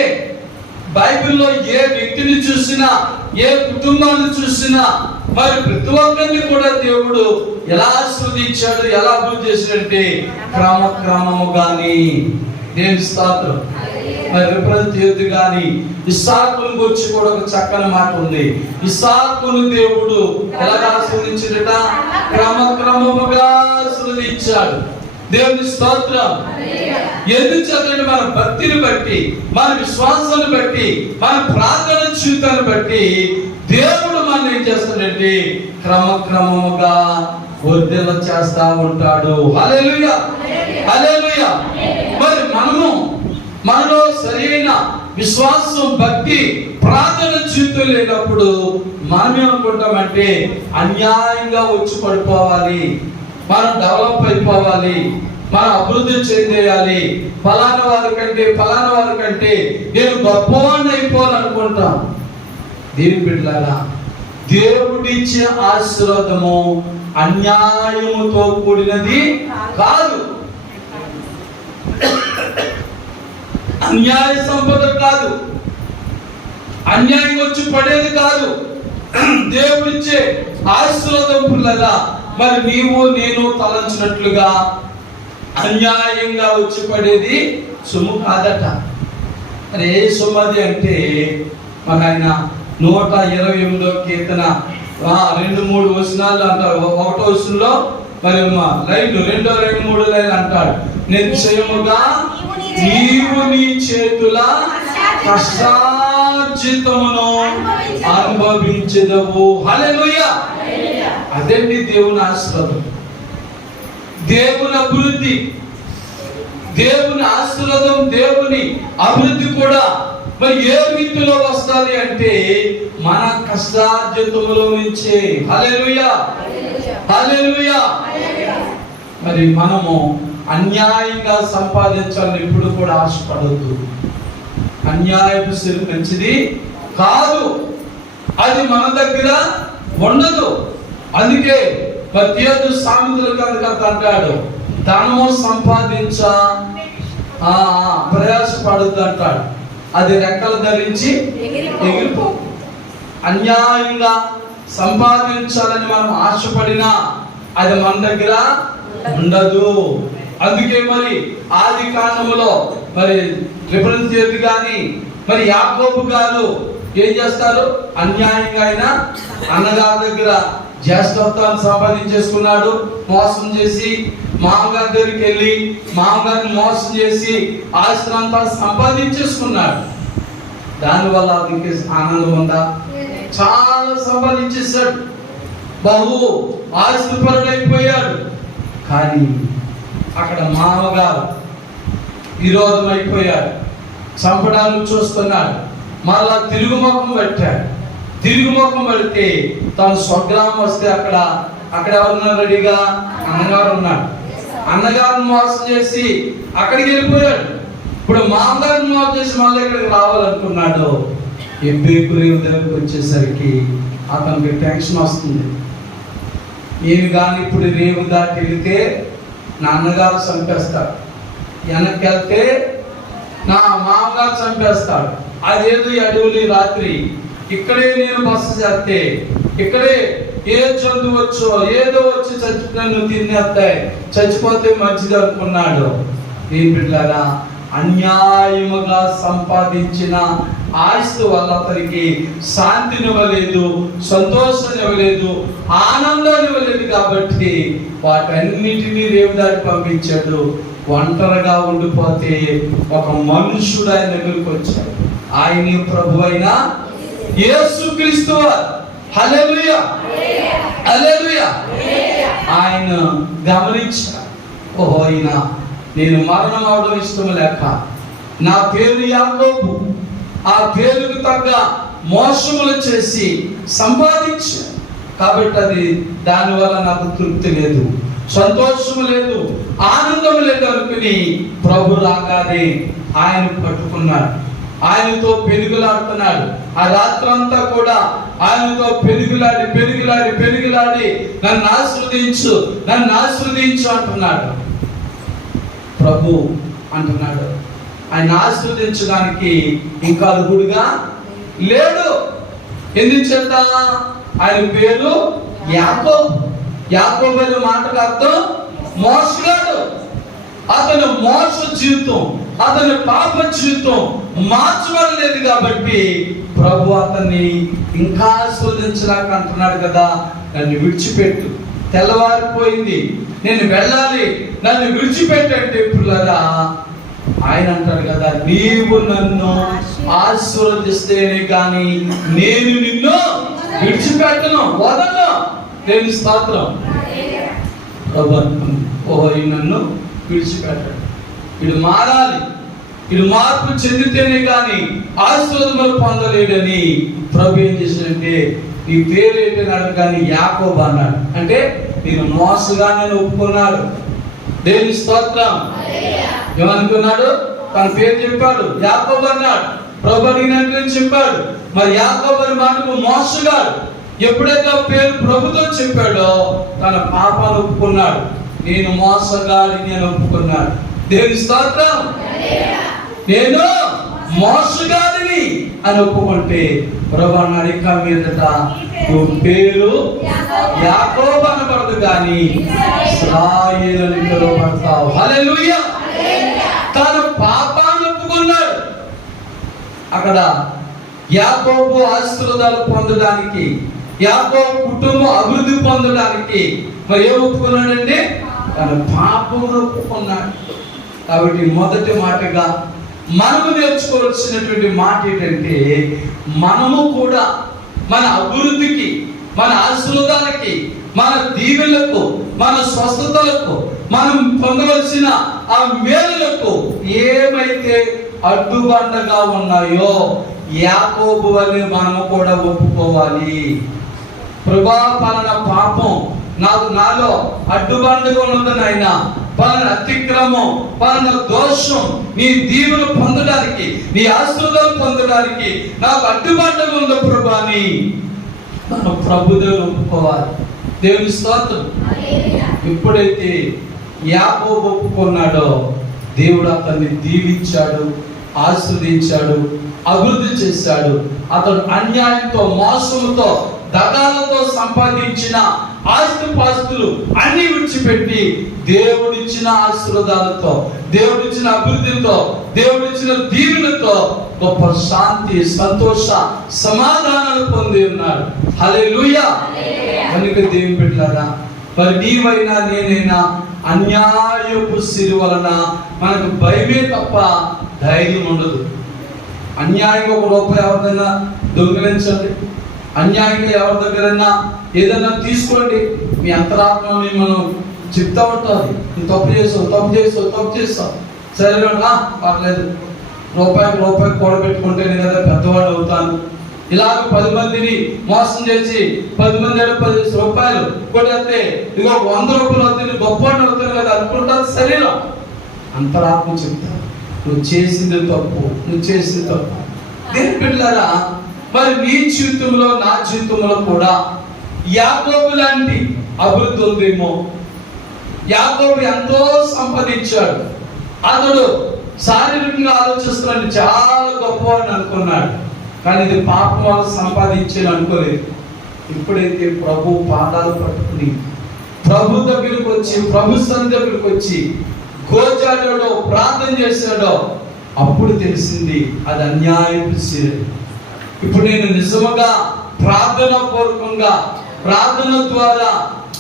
బైబిల్లో ఏ వ్యక్తిని చూసినా, ఏ కుటుంబాన్ని చూసినా మరి ప్రతి ఒక్కరిని కూడా దేవుడు ఎలా ఆశీర్వదించాడు, ఎలా అభివృద్ధి చేశాడంటే క్రమక్రమముగాని. దేవుని స్తోత్రం. మరి విప్రతియోధి గాని ఇస్సాకును గురించి కూడా ఒక చక్కని మాట ఉంది. ఇస్సాకును దేవుడు ఎలా ఆశీర్వదించాడట? క్రమక్రమముగా ఆశీర్వదించాడు. దేవుని స్తోత్రం. ఎందుకంటే మన భక్తిని బట్టి, మన విశ్వాసాన్ని బట్టి, మన ప్రార్థన జీవితాన్ని బట్టి దేవుడు మనం ఏం చేస్తాడంటే క్రమక్రమముగా వర్ధిల్ల చేస్తా ఉంటాడు. హల్లెలూయా, హల్లెలూయా. మరి మనలో సరైన విశ్వాసం, భక్తి, ప్రార్థన జీవితం లేనప్పుడు మనం ఏమనుకుంటామంటే అన్యాయంగా వచ్చి పడిపోవాలి, మనం డెవలప్ అయిపోవాలి, మనం అభివృద్ధి చెందేయాలి, ఫలానా వారి కంటే నేను గొప్పవాడిని అయిపోవాలనుకుంటాం. దేవుని బిడ్డలారా, దేవుడిచ్చే ఆశీర్వాదము అన్యాయముతో కూడినది కాదు, అన్యాయ సంపద కాదు, అన్యాయం వచ్చి పడేది కాదు. దేవుడిచ్చే ఆశీర్వాదం పిల్లగా మరి నీవు నేను తలంచినట్లుగా అన్యాయంగా వచ్చి పడేది సొమ్ము కాదట. మరి ఏ సొమ్మది అంటే మన ఆయన 128వ కీర్తన 2-3 వచనాలు అంటారు. 1వ వచనంలో మరి లైన్ 2-3 లైన్ అంటాడు, నిశ్చయముగా నీవు నీ చేతుల కష్టార్జితమును అనుభవించదవు. హల్లెలూయా. అదేంటి దేవుని ఆశీర్వాదం, దేవుని అభివృద్ధి, దేవుని ఆశీర్వాదం, దేవుని అభివృద్ధి కూడా మరి ఏ రీతిలో వస్తుంది అంటే మన కష్టార్జితములో నుంచే. హల్లెలూయా, హల్లెలూయా. మరి మనము అన్యాయంగా సంపాదించాలని ఎప్పుడు కూడా ఆశపడద్దు. అన్యాయపు సిరి మంచిది కాదు, అది మన దగ్గర ఉండదు. అందుకే ప్రత్యేక సామెతల గ్రంథకర్త అంటాడు, ధనము సంపాదించ ప్రయాసపడద్దు అంటాడు, అది రెక్కలు ధరించి ఎగిరిపో. అన్యాయంగా సంపాదించాలని మనం ఆశపడినా అది మన దగ్గర ఉండదు. అందుకే మరి ఆది కాండములో మరి రిఫరెన్స్ కానీ మరి యాకోబు గారు ఏం చేస్తారు, అన్యాయంగా అయినా అన్నగారి దగ్గర జ్యేష్ఠత్వాన్ని సంపాదించేసుకున్నాడు, మోసం చేసి మామగారి దగ్గరికి వెళ్ళి మామగారిని మోసం చేసి ఆస్తినంతా సంపాదించేసుకున్నాడు. దానివల్ల అతనికి ఆనందం ఉందా? చాలా సంపాదించేశాడు, బహు ఆస్తిపరుడైపోయాడు. కానీ అక్కడ మామగారు విరోధం అయిపోయాడు, చంపడానికి చూస్తున్నాడు. మళ్ళా తిరుగుముఖం పెట్టాడు. తిరుగుముఖం పెడితే తను స్వగ్రామం వస్తే అక్కడ ఎవరున్నారు రెడీగా? అన్నగారు ఉన్నాడు. అన్నగారిని మోసం చేసి అక్కడికి వెళ్ళిపోయాడు. ఇప్పుడు మామగారిని మోసం చేసి మళ్ళీ ఇక్కడికి రావాలనుకున్నాడు. ఎబ్బేకురేవు దగ్గరికి వచ్చేసరికి అతనికి టెన్షన్ వస్తుంది. నేను కానీ ఇప్పుడు రేవు దాటి వెళితే నా అన్నగారు చంపేస్తాడు, వెనక్కి వెళ్తే నా మామగారు చంపేస్తాడు. అదేదో అడవులు రాత్రి ఇక్కడే నేను బస చేస్తే ఇక్కడే ఏ జంతువు వచ్చో ఏదో వచ్చి నన్ను తినేస్తాయి, చచ్చిపోతే మంచిది అనుకున్నాడు. ఏం బిడ్డలారా, అన్యాయముగా సంపాదించిన ఆస్తి వల్ల అతనికి శాంతినివ్వలేదు, సంతోషాన్నివ్వలేదు, ఆనందాన్ని ఇవ్వలేదు. కాబట్టి వాటన్నిటినీ రేవుదారి పంపించాడు. ఒంటరిగా ఉండిపోతే ఒక మనుషుడు ఆయన దగ్గరికి వచ్చాడు. ఆయన ప్రభు అయిన యేసుక్రీస్తు. హల్లెలూయా, హల్లెలూయా. ఆయన గమనించాడు, ఓహో ఆయన నేను మరణం అవడం ఇష్టం లేక నా పేరు యాకోబు, ఆ పేరుకు తగ్గ మోసములు చేసి సంపాదించాను కాబట్టి అది దానివల్ల నాకు తృప్తి లేదు, సంతోషం లేదు, ఆనందం లేదు అనుకుని ప్రభు రాగానే ఆయన పట్టుకున్నాడు, ఆయనతో పెనుగులాడుతున్నాడు. ఆ రాత్రంతా కూడా ఆయనతో పెనుగులాడి నన్ను ఆశీర్వదించు అంటున్నాడు. ప్రభు అంటున్నాడు, ఆయన ఆశీర్వదించడానికి ఇంకా అర్హుడుగా లేడు. ఎందుచేత ఆయన పేరు యాకోబు. యాకోబు అనే మాటకు అర్థం మోసగాడు. అతను మోస జీవితం, అతని పాప జీవితం మార్చబడలేదు కాబట్టి ప్రభు అతన్ని ఇంకా ఆశీర్వదించడానికి అంటున్నాడు కదా, నన్ను విడిచిపెట్టు, తెల్లవారిపోయింది, నేను వెళ్ళాలి, నన్ను విడిచిపెట్టంటే పిల్లరా ఆయన అంటాడు కదా, నీవు నన్ను ఆశీర్వదిస్తేనే కానీ నేను నిన్ను విడిచిపెట్టను, వదలను. దేవుని స్తోత్రం. ప్రభు అనుకుంది, ఓహో ఈ నన్ను విడిచిపెట్టాడు, వీడు మారాలి, వీడు మార్పు చెందితేనే కానీ ఆశీర్వాదములు పొందలేడని ప్రభు ఏం చేశాడంటే నీ పేరు ఏంటన్నాడు కానీ యాకోబు అన్నాడు. అంటే నేను మోసగానే ఒప్పుకున్నాడు. దేవుని స్తోత్రం. ఏమనుకున్నాడు? తన పేరు చెప్పాడు, యాకోబు అన్నాడు. ప్రభు అడిగినట్లు చెప్పాడు. మరి యాకోబు అని మాటకు మోసగాడు. ఎప్పుడైతే పేరు ప్రభుతో చెప్పాడో తన పాపాన్ని ఒప్పుకున్నాడు. నేను మోసగాడిని అని ఒప్పుకున్నాడు. దేవుని స్తోత్రం. నేను మోసగాడిని అని ఒప్పుకుంటే ప్రభు అన్నాడు, ఇక మీదట నువ్వు పేరు యాకోబు అనబడదు కానీ ఇశ్రాయేలు అని పిలువబడతావు. హల్లెలూయా. తన పాపాన్ని ఒప్పుకున్నాడు. అక్కడ యాకోబు ఆశీర్వాదాలు పొందడానికి, యాకోబు కుటుంబం అభివృద్ధి పొందడానికి మరి ఏం ఒప్పుకున్నాడంటే తన పాపమును ఒప్పుకున్నాడు. కాబట్టి మొదటి మాటగా మనము నేర్చుకోవాల్సినటువంటి మాట ఏంటంటే మనము కూడా మన అభివృద్ధికి, మన ఆశీర్వాదానికి, మన దీవెనలకు, మన స్వస్థతలకు, మనం పొందవలసిన ఆ మేలులకు ఏమైతే అడ్డుబండగా ఉన్నాయో యాకోబు వలె మనము కూడా ఒప్పుకోవాలి. ప్రభా పలానా పాపం నాలో అడ్డుబండగా ఉన్నది నాయన, పలానా అతిక్రమం, పలానా దోషం నీ దీవెన పొందడానికి, నీ ఆశీర్వాదాలు పొందడానికి నాకు అడ్డుబండగా ఉంది ప్రభా అని మనం ప్రభు దగ్గర ఒప్పుకోవాలి. దేవుని స్తోత్రం. ఎప్పుడైతే యాకోబు ఒప్పుకున్నాడో దేవుడు అతన్ని దీవించాడు, ఆశీర్వదించాడు, అభివృద్ధి చేశాడు. అతడు అన్యాయంతో, మోసంతో, దగాలతో సంపాదించిన ఆస్తిపాస్తులు అన్ని విడిచిపెట్టి దేవుడిచ్చిన ఆశీర్వాదాలతో, దేవుడిచ్చిన అభివృద్ధితో, దేవుడిచ్చిన దీవెనతో గొప్ప శాంతి, సంతోష, సమాధానాలు పొంది ఉన్నాడు. హల్లెలూయా. కనుక దేవుని బిడ్డలారా, మరి నీవైనా నేనైనా అన్యాయపు సిరి వలన మనకు భయమే తప్ప ధైర్యం ఉండదు. అన్యాయంగా ₹1 ఎవరిదైనా దొంగిలించండి, అన్యాయంగా ఎవరి దగ్గరైనా ఏదైనా తీసుకోండి, మీ అంతరాత్మ మనం చెప్తా ఉంటుంది, నువ్వు తప్పు చేస్తావు. సరే పర్లేదు, రూపాయి కూడబెట్టుకుంటే నేను కదా పెద్దవాడు అవుతాను. ఇలాగ 10 మందిని మోసం చేసి 10 మంది ₹10 కొడితే ఇదిగో ₹100 అవుతుంది, గొప్పవాడు అవుతాను కదా అనుకుంటాను. శరీరం అంతరాత్మ చెప్తాను నువ్వు చేసింది తప్పు. దేని బిడ్డలారా, మరి నీ జీవితంలో, నా జీవితంలో కూడా యాకోబు లాంటి అభివృద్ధి ఉందేమో. యాకోబు ఎంతో సంపాదించాడు. అతడు శారీరకంగా ఆలోచిస్తున్నాడు, చాలా గొప్పవాడిని అనుకున్నాడు. కానీ ఇది పాపం వల్ల సంపాదించాను అనుకోలేదు. ఎప్పుడైతే ప్రభు పాదాలు పట్టుకుని ప్రభు దగ్గరకు వచ్చి, ప్రభు సన్నిధి దగ్గరకు వచ్చి గోజాడాడో, ప్రార్థన చేశాడో అప్పుడు తెలిసింది అది అన్యాయపు సిరి. ఇప్పుడు నేను నిజముగా ప్రార్థన పూర్వకంగా, ప్రార్థన ద్వారా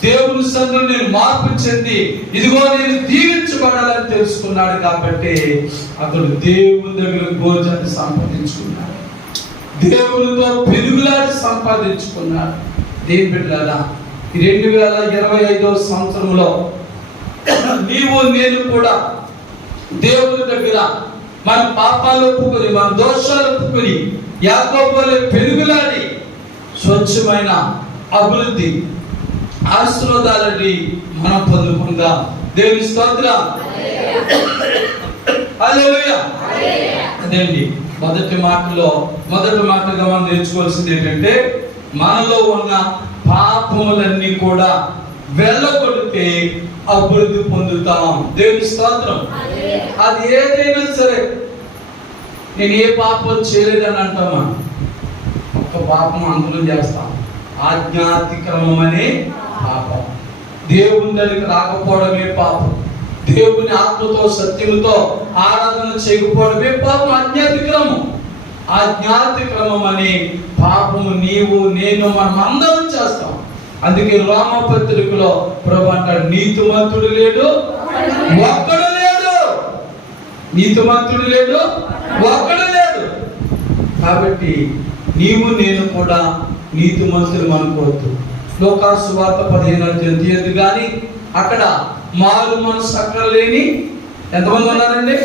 దేవుని సన్నిధిలో నేను మార్పు చెంది ఇదిగో నేను దీవించబడాలని తెలుసుకున్నాడు. కాబట్టి అతడు దేవుని దగ్గర గోజాన్ని సంపాదించుకున్నాడు, దేవునితో పెరుగులాడి సంపాదించుకున్నాడు. దేవుని బిడ్డలారా, 2025వ సంవత్సరంలో నీవు నేను కూడా దేవుని దగ్గర మన పాపాలు ఒప్పుకొని, మన దోషాలు ఒప్పుకొని యాకోబు వలె పెరుగులాడి స్వచ్ఛమైన అభివృద్ధి, ఆశీర్వాదాలని మనం పొందుకుందాం. దేవుని స్తోత్రం. హల్లెలూయా. అదండి మొదటి మాటగా మనం నేర్చుకోవాల్సింది ఏంటంటే మనలో ఉన్న పాపములన్నీ కూడా వెళ్ళగొడితే అభివృద్ధి పొందుతాం. దేవుని స్తోత్రం. అది ఏదైనా సరే, నేను ఏ పాపం చేయలేదని అంటామా? ఒక్క పాపం అందులో చేస్తాం, ఆజ్ఞాతిక్రమం అనే పాపం. దేవుని దగ్గరికి రాకపోవడమే పాపం. దేవుని ఆత్మతో, సత్యముతో ఆరాధన చేయకపోవడమే పాపం, అజ్ఞాతిక్రమం. ఆజ్ఞాతిక్రమం అనే పాపము నీవు, నేను, మనం అందరం చేస్తాం. అందుకే రోమపత్రికలో ప్రభు అంటాడు, నీతిమంతుడు లేడు, ఒక్కడు లేడు. నీతిమంతుడు లేడు, ఒక్కడు లేడు. కాబట్టి నీవు నేను కూడా నీతిమంతులు అనుకోవద్దు. లోకాసు వార్త 15వ అధ్యాయం కానీ అక్కడ మారు మనసు అక్కర్లేని ఎంతమంది ఉన్నారండి?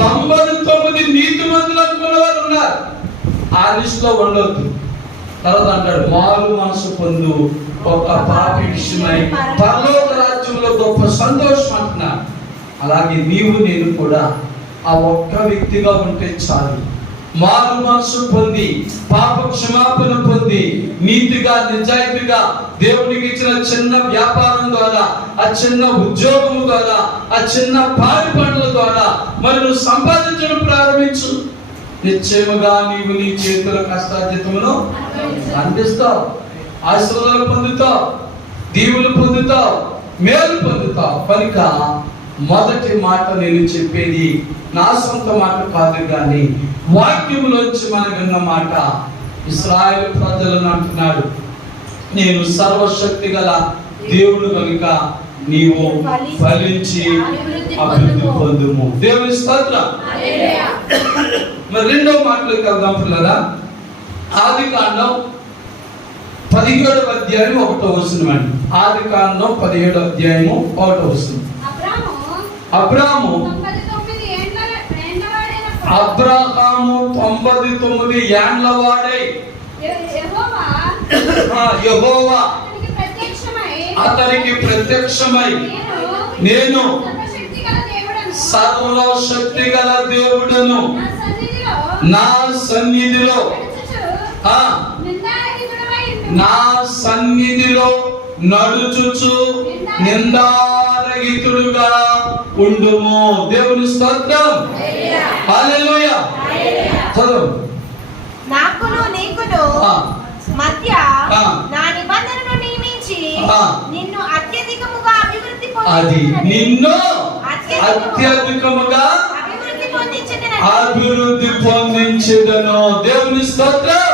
99 నీతిమంతులు అనుకున్న వారు ఉన్నారు. ఆ లిస్ట్ లో ఉండొద్దు. తర్వాత అంటాడు మారు మనసు పొందు ఒక పాపి విషయమై పరలోక రాజ్యంలో గొప్ప సంతోషం అంటున్నాడు. అలాగే నీవు నేను కూడా ఆ ఒక్క వ్యక్తిగా ఉంటే చాలు. మారు మనసు పొంది పాప క్షమాపణ పొంది నీతిగా నిజాయితీగా దేవునికి ఇచ్చిన చిన్న వ్యాపారం ద్వారా, ఆ చిన్న ఉద్యోగం ద్వారా, ఆ చిన్న పాడి పండ్ల ద్వారా మరి నువ్వు సంపాదించడం ప్రారంభించు. నిశ్చయముగా నీవు నీ చేతుల కష్టార్జితమును అందిస్తావు, ఆశీర్వాదాలు పొందుతావు, దీవులు పొందుతావు, మేలు పొందుతావు. కనుక మొదటి మాట నేను చెప్పేది నా సొంత మాట కాదు, కానీ వాక్యములోంచి మనం విన్న మాట. ఇశ్రాయేలు ప్రజలను అంటున్నాడు, నేను సర్వశక్తి గల దేవుడు కనుక నీవు ఫలించి అభివృద్ధి పొందుము. దేవుని స్తోత్రం. మరి రెండో మాటలోకి వెళ్దాం పిల్లరా. ఆదికాండం 17వ అధ్యాయం 1వ వచనం. ఆదికాండం 17వ అధ్యాయం 1వ వచనం. అబ్రాము 99 ఏండ్ల వాడై యెహోవా అతనికి ప్రత్యక్షమై నేను సర్వశక్తి గల దేవుడను నా సన్నిధిలో నడుచుచు నిందారహితుడుగా ఉండుము. దేవుని స్తోత్రం. హల్లెలూయా. చదువు. నాకును నీకును మధ్య నా నిబంధనను నియమించి నిన్ను అత్యధికముగా అభివృద్ధి అది నిన్ను అత్యధికముగా అభివృద్ధి పొందించెదను. దేవుని స్తోత్రం.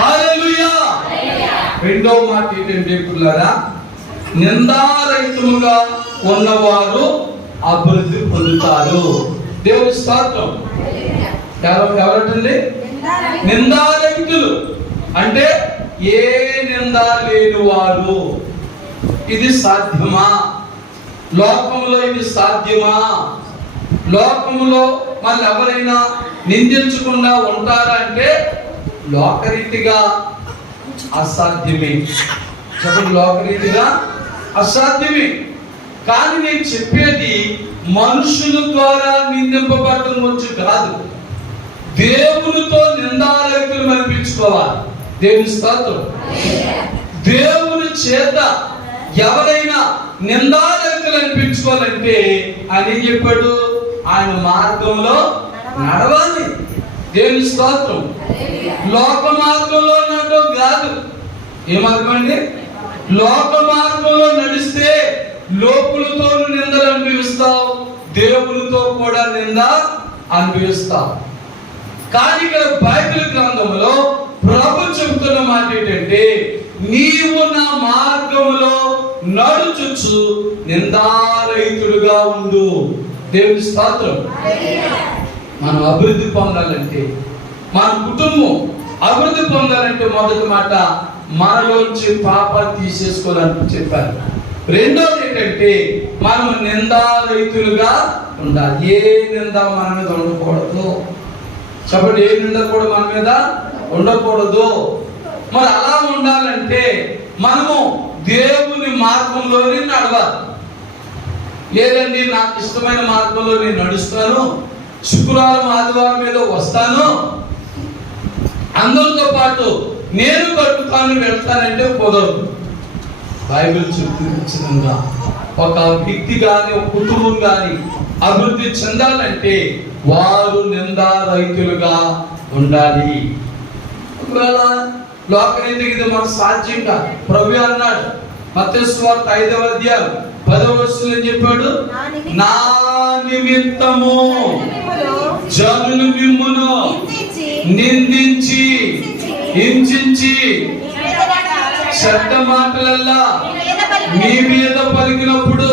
హల్లెలూయా. రెండో మాట ఏంటంటే పిల్లరా, నిందారహితముగా ఉన్నవారు అభివృద్ధి పొందుతారు. దేవుని స్తోత్రం. ఎవరండి? నిందారహితులు అంటే ఏ నింద లేని వారు. ఇది సాధ్యమా? లోకంలో ఇది సాధ్యమా? లోకంలో మళ్ళీ ఎవరైనా నిందించకుండా ఉంటారంటే లోకరీతిగా అసాధ్యమే. చెప్పండి, లోకరీతిగా అసాధ్యమే. కానీ నేను చెప్పేది మనుషుల ద్వారా నిందింపబడటం వచ్చి కాదు, దేవునితో నిందారహితులు అనిపించుకోవాలి. దేవుని స్తోత్రం. దేవుని చేత ఎవరైనా నిందారహితులు అనిపించుకోవాలంటే ఆయన ఏం చెప్పాడు? ఆయన మార్గంలో నడవాలి. దేవుని స్తోత్రం. లోక మార్గంలో నడవడం కాదు. ఏ మార్గం అండి? లోక మార్గంలో నడిస్తే లోకులతో నిందలు అనుభవిస్తావు, దేవునితో కూడా నింద అనుభవిస్తావు. కానీ ఇక్కడ బైబిల్ గ్రంథంలో ప్రభు చెబుతున్న మాట ఏంటంటే, నీవు నా మార్గంలో నడుచుచు నిందారహితుడుగా ఉండు. దేవుని స్తోత్రం. మనం అభివృద్ధి పొందాలంటే, మన కుటుంబం అభివృద్ధి పొందాలంటే మొదటి మాట మనలోంచి పాపాలు తీసేసుకోవాలని చెప్పారు. రెండోది ఏంటంటే మనం నిందారహితులుగా ఉండాలి. ఏ నింద మన మీద ఉండకూడదు. చెప్పండి, ఏ నింద కూడా మన మీద ఉండకూడదు. మరి అలా ఉండాలంటే మనము దేవుని మార్గంలోనే నడవాలి. లేదండి నాకు ఇష్టమైన మార్గంలో నేను నడుస్తాను, శుక్రవారం ఆదివారం మీద వస్తాను, అందరితో పాటు నేను కట్టుతాను వెళ్తానంటే కుదరదు. బైబిల్ చెప్తున్నా ఒక వ్యక్తి కానీ ఒక కుటుంబం కానీ అభివృద్ధి చెందాలంటే వారు నిందారహితులుగా ఉండాలి. ఒకవేళ లోకరీతికి ఇది మన సాధ్యం కాదు. ప్రభు అన్నాడు మత్తయి సువార్త 5వ అధ్యాయం 10వ వచనంలో చెప్పాడు, నా నిమిత్తము జనులు మిమ్మును నిందించి హింసించి చెడ్డ మాటలల్లా మీ మీద పలికినప్పుడు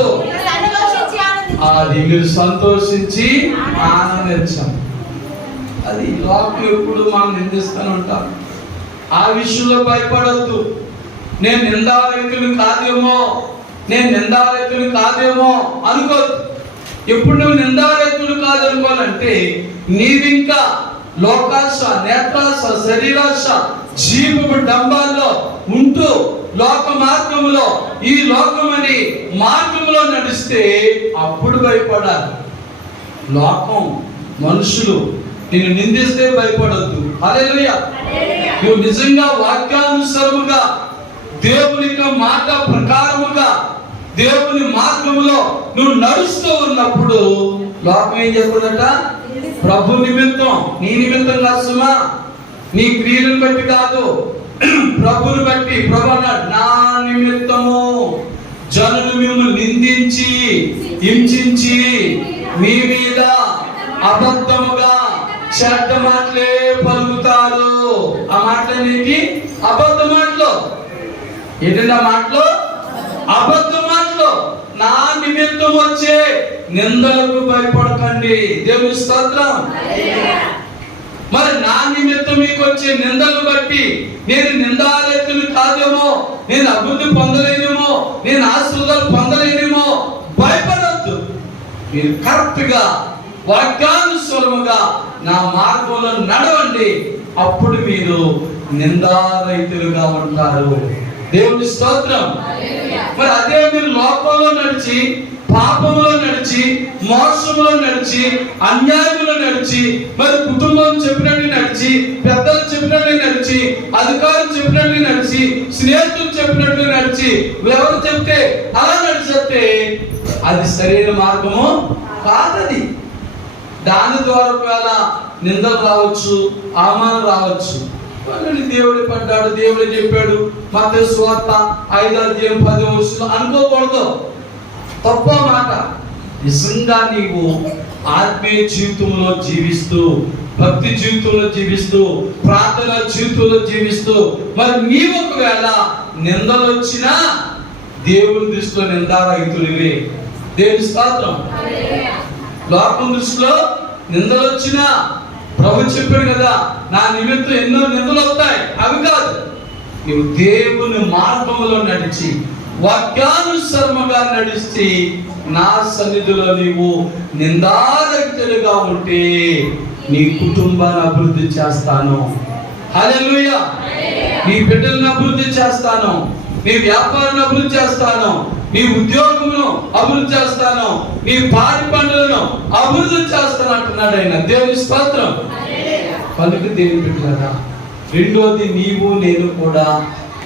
అది మీరు సంతోషించి ఆనందించాం. అది లోకం ఎప్పుడు మనం నిందిస్తూనే ఉంటాం. ఆ విషయంలో భయపడద్దు. నేను నిందారహితులు కాదేమో, నేను నిందారహితుడు కాదేమో అనుకోదు. ఎప్పుడు నువ్వు నిందారహితుడు కాదనుకోవాలంటే నీవింకా లోకాశ, నేత్రాశ, శరీరాశ, జీవపు డంబాల్లో ఉంటూ లోక మార్గంలో, ఈ లోకమని మార్గంలో నడిస్తే అప్పుడు భయపడాలి. లోకం, మనుషులు నిన్ను నిందిస్తే భయపడొద్దు. హల్లెలూయా. నువ్వు నిజంగా వాక్యానుసారముగా దేవుని యొక్క మాట ప్రకారముగా దేవుని మార్గంలో నువ్వు నడుస్తూ ఉన్నప్పుడు లోకం ఏం చెప్పదట? ప్రభు నిమిత్తం, నీ నిమిత్తం కాదు సుమా, నీ క్రియలను బట్టి కాదు, ప్రభుని బట్టి. ప్రభు అన్నాడు, నా నిమిత్తము జనులు మిమ్మల్ని నిందించి హింసించి మీ మీద అబద్ధముగా చెడ్డ మాటలే పలుకుతారు. ఆ మాటలన్నిటి అబద్ధ మాటలు. ఏంటంటే ఆ మాటలు అబద్ధ మాటలు. నా నిమిత్తం వచ్చే నిందలకు భయపడకండి. దేవుని స్తోత్రం. మరి నా నిమిత్తం మీకు వచ్చే నిందలు బట్టి నేను నిందారహితుడు కాదేమో, నేను అభివృద్ధి పొందలేనేమో, నేను ఆశీర్వాదాలు పొందలేనేమో భయపడద్దు. మీరు కరెక్ట్ గా వాక్యానుసారముగా నా మార్గంలో నడవండి. అప్పుడు మీరు నిందారహితులుగా ఉంటారు. దేవుని స్తోత్రం. మరి అదే మీరు లోకంలో నడిచి, పాపంలో నడిచి, మోసంలో నడిచి, అన్యాయంలో నడిచి, మరి కుటుంబం చెప్పినట్టు నడిచి, పెద్దలు చెప్పినట్టు నడిచి, అధికారులు చెప్పినట్టు నడిచి, స్నేహితులు చెప్పినట్టు నడిచి, ఎవరు చెప్తే అలా నడిచేస్తే అది సరైన మార్గము కాదది. దాని ద్వారా ఒకవేళ నిందలు రావచ్చు, అవమానం రావచ్చు. దేవుడు పడ్డాడు, దేవుడు చెప్పాడు, మత్తయి సువార్త 5:10 అనుకోకూడదు. తప్ప మాట. నిజంగా నీవు ఆత్మీయ జీవితంలో జీవిస్తూ, భక్తి జీవితంలో జీవిస్తూ, ప్రార్థన జీవితంలో జీవిస్తూ, మరి నీవు ఒకవేళ నిందలు వచ్చినా దేవుని దృష్టిలో నిందారహితుడివే. దేవుని స్తోత్రం. లోకం దృష్టిలో నిందలు వచ్చినా ప్రభు చెప్పాడు కదా, నా నిమిత్తం ఎన్నో నిందలు వస్తాయి. అవి కాదు, నీవు దేవుని మార్గంలో నడిచి వాక్యానుసారముగా నడిచి నా సన్నిధిలో నీవు నిందారహితుడిగా ఉంటే నీ కుటుంబాన్ని అభివృద్ధి చేస్తాను. హల్లెలూయా. నీ బిడ్డలను అభివృద్ధి చేస్తాను, నీ వ్యాపారాన్ని అభివృద్ధి చేస్తాను, నీ ఉద్యోగమును అభివృద్ధి చేస్తాను, నీ పాడి పంటలను అభివృద్ధి చేస్తాను అంటున్నాడు ఆయన. దేవుని స్తోత్రం. కనుక దేవుని బిడ్డలారా, రెండోది నీవు నేను కూడా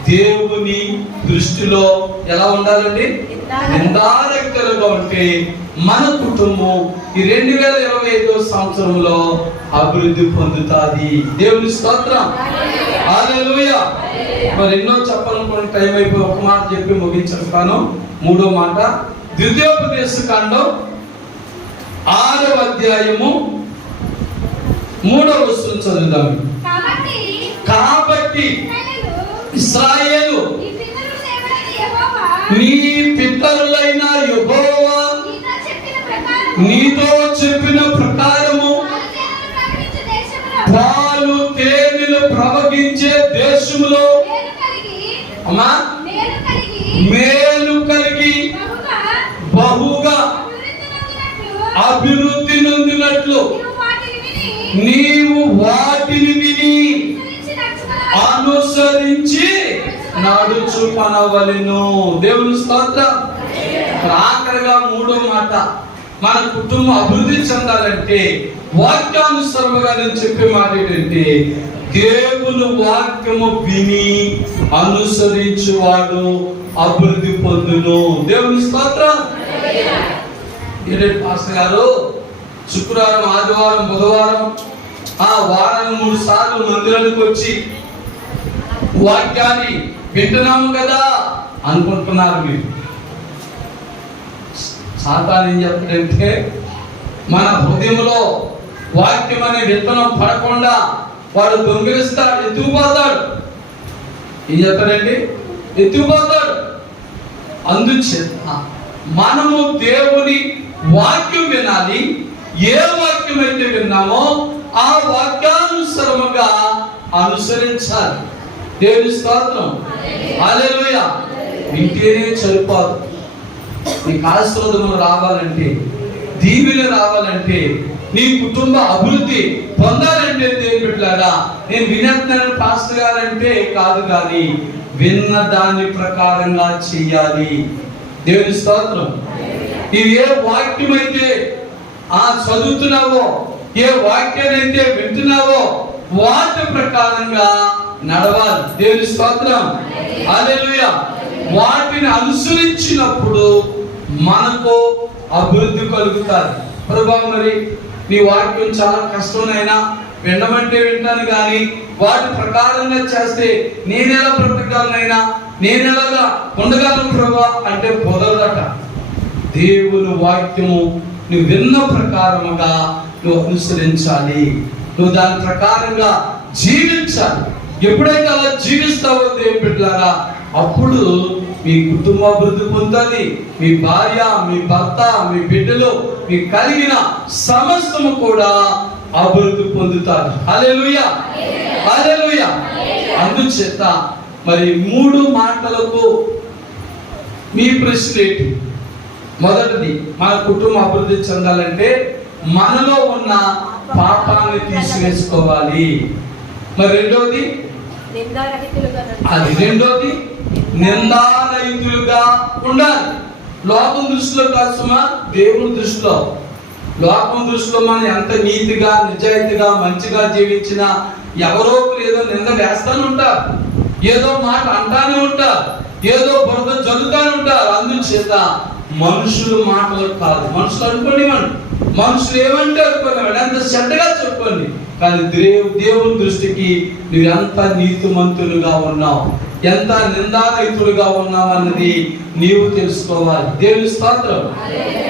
దేవుని దృష్టిలో ఎలా ఉండాలండి? నిందారహితులుగా ఉంటే మన కుటుంబం ఈ 2025 సంవత్సరంలో అభివృద్ధి పొందుతాది. దేవుని స్తోత్రం. హల్లెలూయా. మరి ఎన్నో చెప్పాలనుకున్న టైం అయిపోయి ఒక మాట చెప్పి ముగించేస్తాను. మూడో మాట, ద్వితీయోపదేశ కాండం 6వ అధ్యాయము 3వ వచనం చదువుదాం. కాబట్టి ఇశ్రాయేలు నీ పితరులైన యెహోవా నీతో చెప్పిన ప్రకారము పాలు తేనెలు ప్రవహించే దేశములో అమ్మా మేలు కలిగి బహుగా అభివృద్ధి నొందినట్లు నీవు వాటిని విని అనుసరించి నడుచుకొనవలెను. దేవుని స్తోత్రం. ఆఖరిగా మూడో మాట, మన కుటుంబం అభివృద్ధి చెందాలంటే వాక్యానుసారముగా నేను చెప్పే మాట ఏంటంటే, దేవుని వాక్యము విని అనుసరించువాడు అభివృద్ధి పొందును. దేవుని స్తోత్రం. ఏంటంటే పాస్టర్ గారు, శుక్రవారం, ఆదివారం, బుధవారం వారానికి 3 సార్లు మందిరానికి వచ్చి వాక్యాన్ని వింటున్నాము కదా అనుకుంటున్నారు మీరు. సాతాను ఏం చెప్తాడంటే, మన హృదయంలో వాక్యం అనే విత్తనం పడకుండా వాడు దొంగిలిస్తాడు, ఎత్తుకుపోతాడు. ఏం చెప్తాడండి? ఎత్తుకుపోతాడు. అందుచేత మనము దేవుని వాక్యం వినాలి. ఏ వాక్యం అయితే విన్నామో ఆ వాక్యానుసారముగా అనుసరించాలి. దేవుని స్తోత్రం. హల్లెలూయా. వింటేనే సరిపోదు, నీకు ఆశీర్వాదములు రావాలంటే, దీవెన రావాలంటే, నీ కుటుంబ అభివృద్ధి పొందాలంటే దేవుని బిడ్డలారా, నేను వినేస్తున్నాను పాస్టర్ గారంటే కాదు, కానీ విన్న దాని ప్రకారంగా చెయ్యాలి. దేవుని స్తోత్రం. నీవు ఏ వాక్యం అయితే చదువుతున్నావో, ఏ వాక్యానైతే వింటున్నావో వాటి ప్రకారంగా నడవాలి. దేవుని స్తోత్రం. హల్లెలూయా. వాటిని అనుసరించినప్పుడు మనకు అభివృద్ధి కలుగుతారు. ప్రభువా, మరి నీ వాక్యం చాలా కష్టమైనా వినమంటే వింటాను, కానీ వాటి ప్రకారంగా చేస్తే నేనెలా బ్రతకాలనైనా, నేనెలాగా ఉండగలను ప్రభువా అంటే కుదరదట. దేవుని వాక్యము నువ్వు విన్న ప్రకారముగా నువ్వు అనుసరించాలి. నువ్వు దాని ప్రకారంగా జీవించాలి. ఎప్పుడైతే అలా జీవిస్తావో దేవుని బిడ్డలారా, అప్పుడు మీ కుటుంబ అభివృద్ధి పొందాలి. మీ భార్య, మీ భర్త, మీ బిడ్డలు, మీ కలిగిన సమస్తము కూడా అభివృద్ధి పొందుతారు. హల్లెలూయా, హల్లెలూయా. అందుచేత మరి 3 మాటలకు మీ ప్రశ్న ఏంటి? మొదటిది, మన కుటుంబం అభివృద్ధి చెందాలంటే మనలో ఉన్న పాపాన్ని తీసివేసుకోవాలి. మరి రెండోది నిందారహితులుగా ఉండాలి. లోకం దృష్టిలో కాసుమా, దేవుని దృష్టిలో. లోకం దృష్టిలో మనం ఎంత నీతిగా, నిజాయితీగా, మంచిగా జీవించినా ఎవరో ఏదో నింద వేస్తానే ఉంటారు, ఏదో మాట అంటానే ఉంటారు, ఏదో బురద జరుగుతానే ఉంటారు. అందుచేత మనుషులు మాటలు కాదు, మనుషులు అనుకోండి, మనుషులు ఏమంటే అనుకోండి, ఎంత చెడ్డగా చెప్పుకోండి, కానీ దేవుని దృష్టికి నువ్వు ఎంత నీతిమంతులుగా ఉన్నావు, ఎంత నిందారహితులుగా ఉన్నావు అన్నది నీవు తెలుసుకోవాలి. దేవుని స్తోత్రం.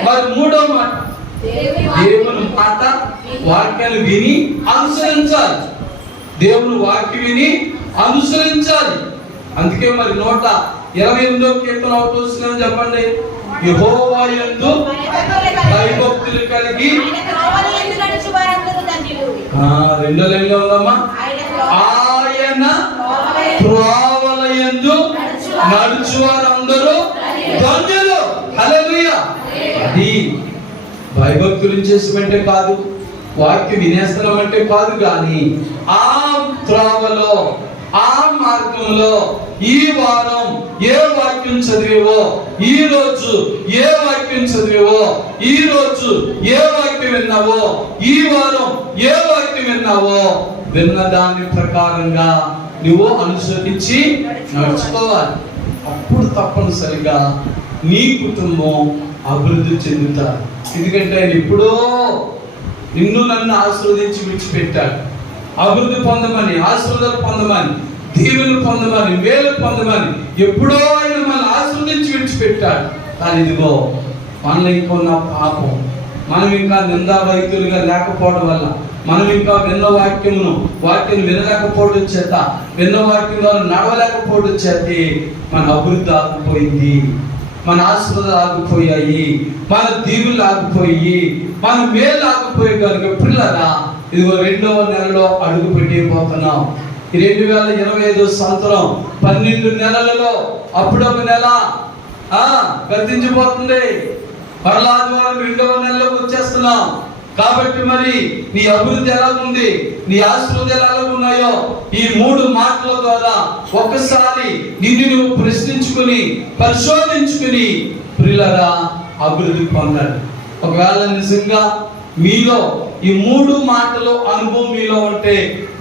మరి 3వ మాట, దేవుని మాట వాక్యాలు విని అనుసరించాలి. దేవుని వాక్యం విని అనుసరించాలి. అందుకే మరి 128వ కీర్తన అవుతుంది చెప్పండి. యెహోవా యందు భయభక్తులు కలిగి, రెండో లైన్లో ఉందమ్మా, ఆయన త్రోవల యందు నడుచువారందరూ ధన్యులు. హల్లెలూయా. అది భయభక్తులు చేసినట్టే కాదు, వాక్యం వినేస్తున్నాం అంటే కాదు, కానీ ఆ త్రోవలో, ఆ మార్గంలో ఈ వారం ఏ వాక్యం చదివేవో, ఈ రోజు ఏ వాక్యం చదివేవో, ఈ రోజు ఏ వాక్యం విన్నావో, ఈ వారం ఏ వాక్యం విన్నావో, విన్న దాని ప్రకారంగా నువ్వు అనుసరించి నడుచుకోవాలి. అప్పుడు తప్పనిసరిగా నీ కుటుంబం అభివృద్ధి చెందుతారు. ఎందుకంటే ఆయన ఎప్పుడో నిన్ను నన్ను ఆశీర్వదించి విడిచిపెట్టాడు. అభివృద్ధి పొందమని, ఆశీర్వాదాలు పొందమని, దీవెనలు పొందమని, మేలు పొందమని ఎప్పుడో ఆయన మనల్ని ఆశీర్వదించి విడిచిపెట్టాడు. కానీ ఇదిగో మనలో ఇంకా ఉన్న పాపం, మనం ఇంకా నిందారహితులుగా లేకపోవడం వల్ల, మనం ఇంకా విన్న వాక్యం వినలేకపోవడం చేత, విన్న వాక్యంలో నడవలేకపోవడం చేత మన అభివృద్ధి ఆగిపోయింది, మన ఆశీర్వాదాలు ఆగిపోయాయి, మన దీవులు ఆగిపోయి, మన మేలు ఆగిపోయే కనుక పిల్లరా, ఇదిగో 2వ నెలలో అడుగు పెట్టిపోతున్నాం. ఈ 2025 సంవత్సరం 12 నెలలలో అప్పుడొక నెల గతించిపోతుంది. మరలా ఆదివారం 2వ నెలలోకి వచ్చేస్తున్నాం. కాబట్టి మరి నీ అభివృద్ధి ఎలా ఉంది, నీ ఆశీర్వాదాలు ఎలా ఉన్నాయో ఈ 3 మాటల ద్వారా ఒక్కసారి నిన్ను నువ్వు ప్రశ్నించుకుని, పరిశోధించుకుని ప్రియులారా అభివృద్ధి పొందండి. ఒకవేళ నిజంగా మీలో ఈ 3 మాటలు అనుభవం మీలో ఉంటే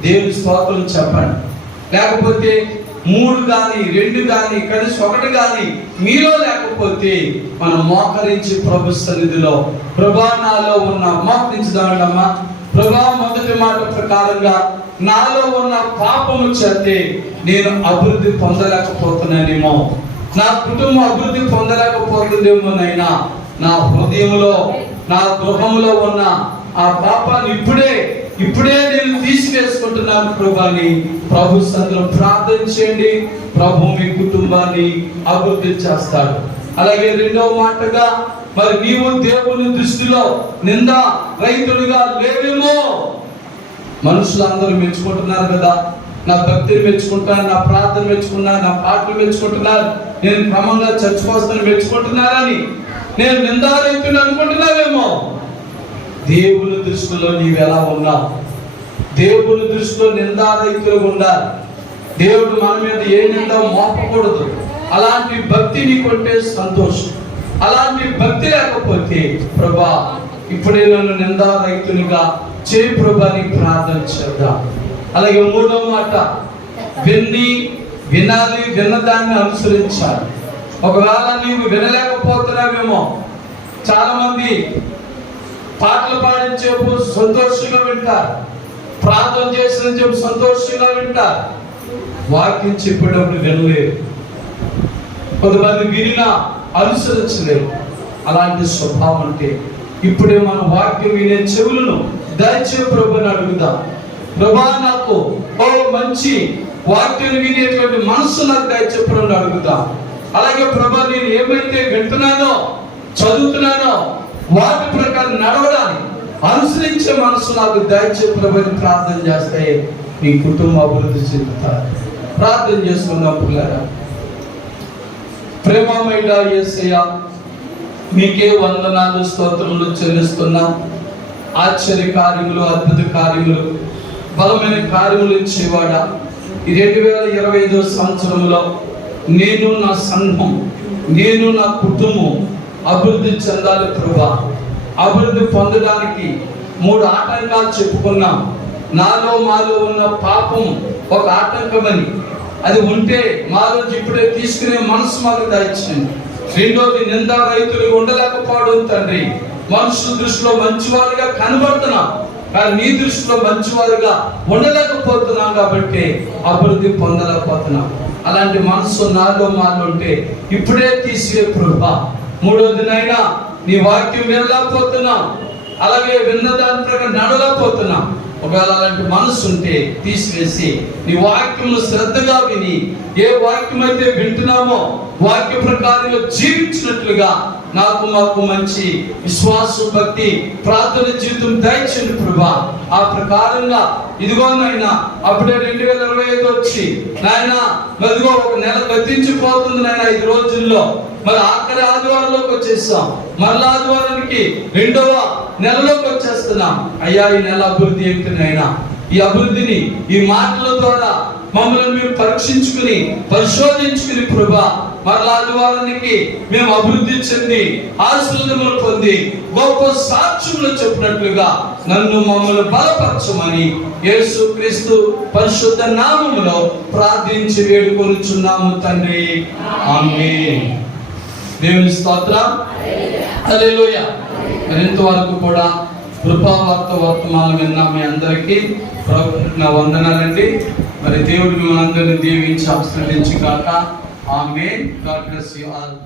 దేవుని స్తోత్రం చెప్పండి. లేకపోతే 3 కానీ 2 కానీ కనీసం 1 కానీ మీలో లేకపోతే మనం మోకరించి ప్రభు సన్నిధిలో, ప్రభా నాలో ఉన్న, మోకరించుదామమ్మా. ప్రభా, మొదటి మాట ప్రకారంగా నాలో ఉన్న పాపము చేతే నేను అభివృద్ధి పొందలేకపోతున్నానేమో, నా కుటుంబం అభివృద్ధి పొందలేకపోతుందేమోనైనా, నా హృదయంలో, నా గృహంలో ఉన్న ఆ పాపాన్ని ఇప్పుడే నేను తీసివేసుకుంటున్నాను ప్రభుని ప్రభు సన్నిధిలో ప్రార్థన చేయండి. ప్రభు మీ కుటుంబాన్ని అభివృద్ధి చేస్తాడు. అలాగే 2వ మాటగా మరి నీవు దేవుని దృష్టిలో నిందా రైతులుగా లేవేమో. మనుషులందరూ మెచ్చుకుంటున్నారు కదా, నా భక్తిని మెచ్చుకుంటాను, నా ప్రార్థన మెచ్చుకున్నాను, నా పాటలు మెచ్చుకుంటున్నారు, నేను క్రమంగా చర్చకు వస్తాను మెచ్చుకుంటున్నారని నేను నిందారహితుని అనుకుంటున్నావేమో. దేవుని దృష్టిలో నీవు ఎలా ఉన్నావు? దేవుని దృష్టిలో నిందారహితులుగా ఉండాలి. దేవుడు మన మీద ఏ నింద మోపకూడదు. అలాంటి భక్తి నీకుంటే సంతోషం. అలాంటి భక్తి లేకపోతే ప్రభా ఇప్పుడే నన్ను నిందారహితునిగా చేయి ప్రభా అని ప్రార్థన చేద్దాం. అలాగే మూడో మాట, వినాలి, విన్నదాన్ని అనుసరించాలి. ఒకవేళ నీవు వినలేకపోతున్నావేమో. చాలా మంది పాటలు పాడించేపు సంతోషంగా వింటారు, ప్రార్థన చేసిన చెప్పు సంతోషంగా వింటారు, వాక్యం చెప్పేటప్పుడు వినలేరు. కొంతమంది వినినా అనుసరించలేరు. అలాంటి స్వభావం అంటే ఇప్పుడే మన వాక్యం వినే చెవులను దయచే ప్రభుని అడుగుదాం. ప్రభా నాకు మంచి వాక్యం వినేటువంటి మనసు నాకు దయచే ప్రభుని అడుగుదాం. అలాగే ప్రభా నేను ఏమైతే వింటున్నానో చదువుతున్నానో వాటి ప్రకారం నడవడానికి అనుసరించే మనసు నాకు దయచే ప్రభుని ప్రార్థన చేస్తే నీ కుటుంబం అభివృద్ధి చెందుతారు. ప్రార్థన చేసుకున్నాం. పిల్లరా, ప్రేమమైన యేసయ్య మీకే వందనాలు స్తోత్రములు చెల్లిస్తున్నాం. ఆశ్చర్య కార్యములు, అద్భుత కార్యములు, బలమైన కార్యములు ఇచ్చేవాడా, ఈ 2025 సంవత్సరంలో నేను, నా సంఘం, నేను, నా కుటుంబం అభివృద్ధి చెందాలి ప్రభా. అభివృద్ధి పొందడానికి 3 ఆటంకాలు చెప్పుకున్నాం. మాలో ఉన్న పాపం ఒక ఆటంకమని, అది ఉంటే మాలో ఇప్పుడే తీసుకునే మనసు మాకు దయచేయండి. రెండోది నిందారహితులుగా ఉండలేకపోవడం తండ్రి. మనుషుల దృష్టిలో మంచివారుగా కనబడుతున్నాం, కానీ నీ దృష్టిలో మంచివారుగా ఉండలేకపోతున్నాం కాబట్టి అభివృద్ధి పొందలేకపోతున్నాం. అలాంటి మనసు మాలో ఉంటే ఇప్పుడే తీసివే ప్రభా. మూడోది నైనా నీ వాక్యం వినలేకపోతున్నాం, అలాగే విన్న దాని ప్రకారం నడలేకపోతున్నాం. ఒకవేళ అలాంటి మనసు ఉంటే తీసివేసి నీ వాక్యమును శ్రద్ధగా విని ఏ వాక్యం అయితే వింటున్నామో వాక్య ప్రకారంగా జీవించినట్లుగా మాకు మంచి విశ్వాసం, భక్తి, ప్రార్థన జీవితం దయచేయండి ప్రభా. ఆ ప్రకారంగా ఇదిగో నాయన అప్పుడే 2025 వచ్చి నాయన మరిగో ఒక నెల గతించిపోతుంది నాయన. 5 రోజుల్లో మరి ఆఖరి ఆదివారంలోకి వచ్చేస్తాం. మరలా ఆదివారానికి 2వ నెలలోకి వచ్చేస్తున్నాం. అయ్యా ఈ నెల అభివృద్ధి ఏంటినైనా ఈ అభివృద్ధిని ఈ మాటల ద్వారా మమ్మల్ని మేము పరీక్షించుకుని పరిశోధించుకుని ప్రభా మరలా ఆదివారానికి మేము అభివృద్ధి చెంది ఆశీర్వాదములు పొంది గొప్ప సాక్ష్యములు చెప్పినట్లుగా నన్ను మమ్మల్ని బలపరచమని యేసుక్రీస్తు పరిశుద్ధ నామములో ప్రార్థించి వేడుకొనుచున్నాము తండ్రి. ఆమేన్. దేవుని స్తోత్రం. హల్లెలూయా. ఇంతవరకు కూడా కృపావార్త వర్తమానం విన్న మీ అందరికీ నా వందనాలండి. మరి దేవుడు మిమ్మల్ని అందరినీ దీవించి ఆశీర్వదించి కాక. ఆమేన్. God bless you all.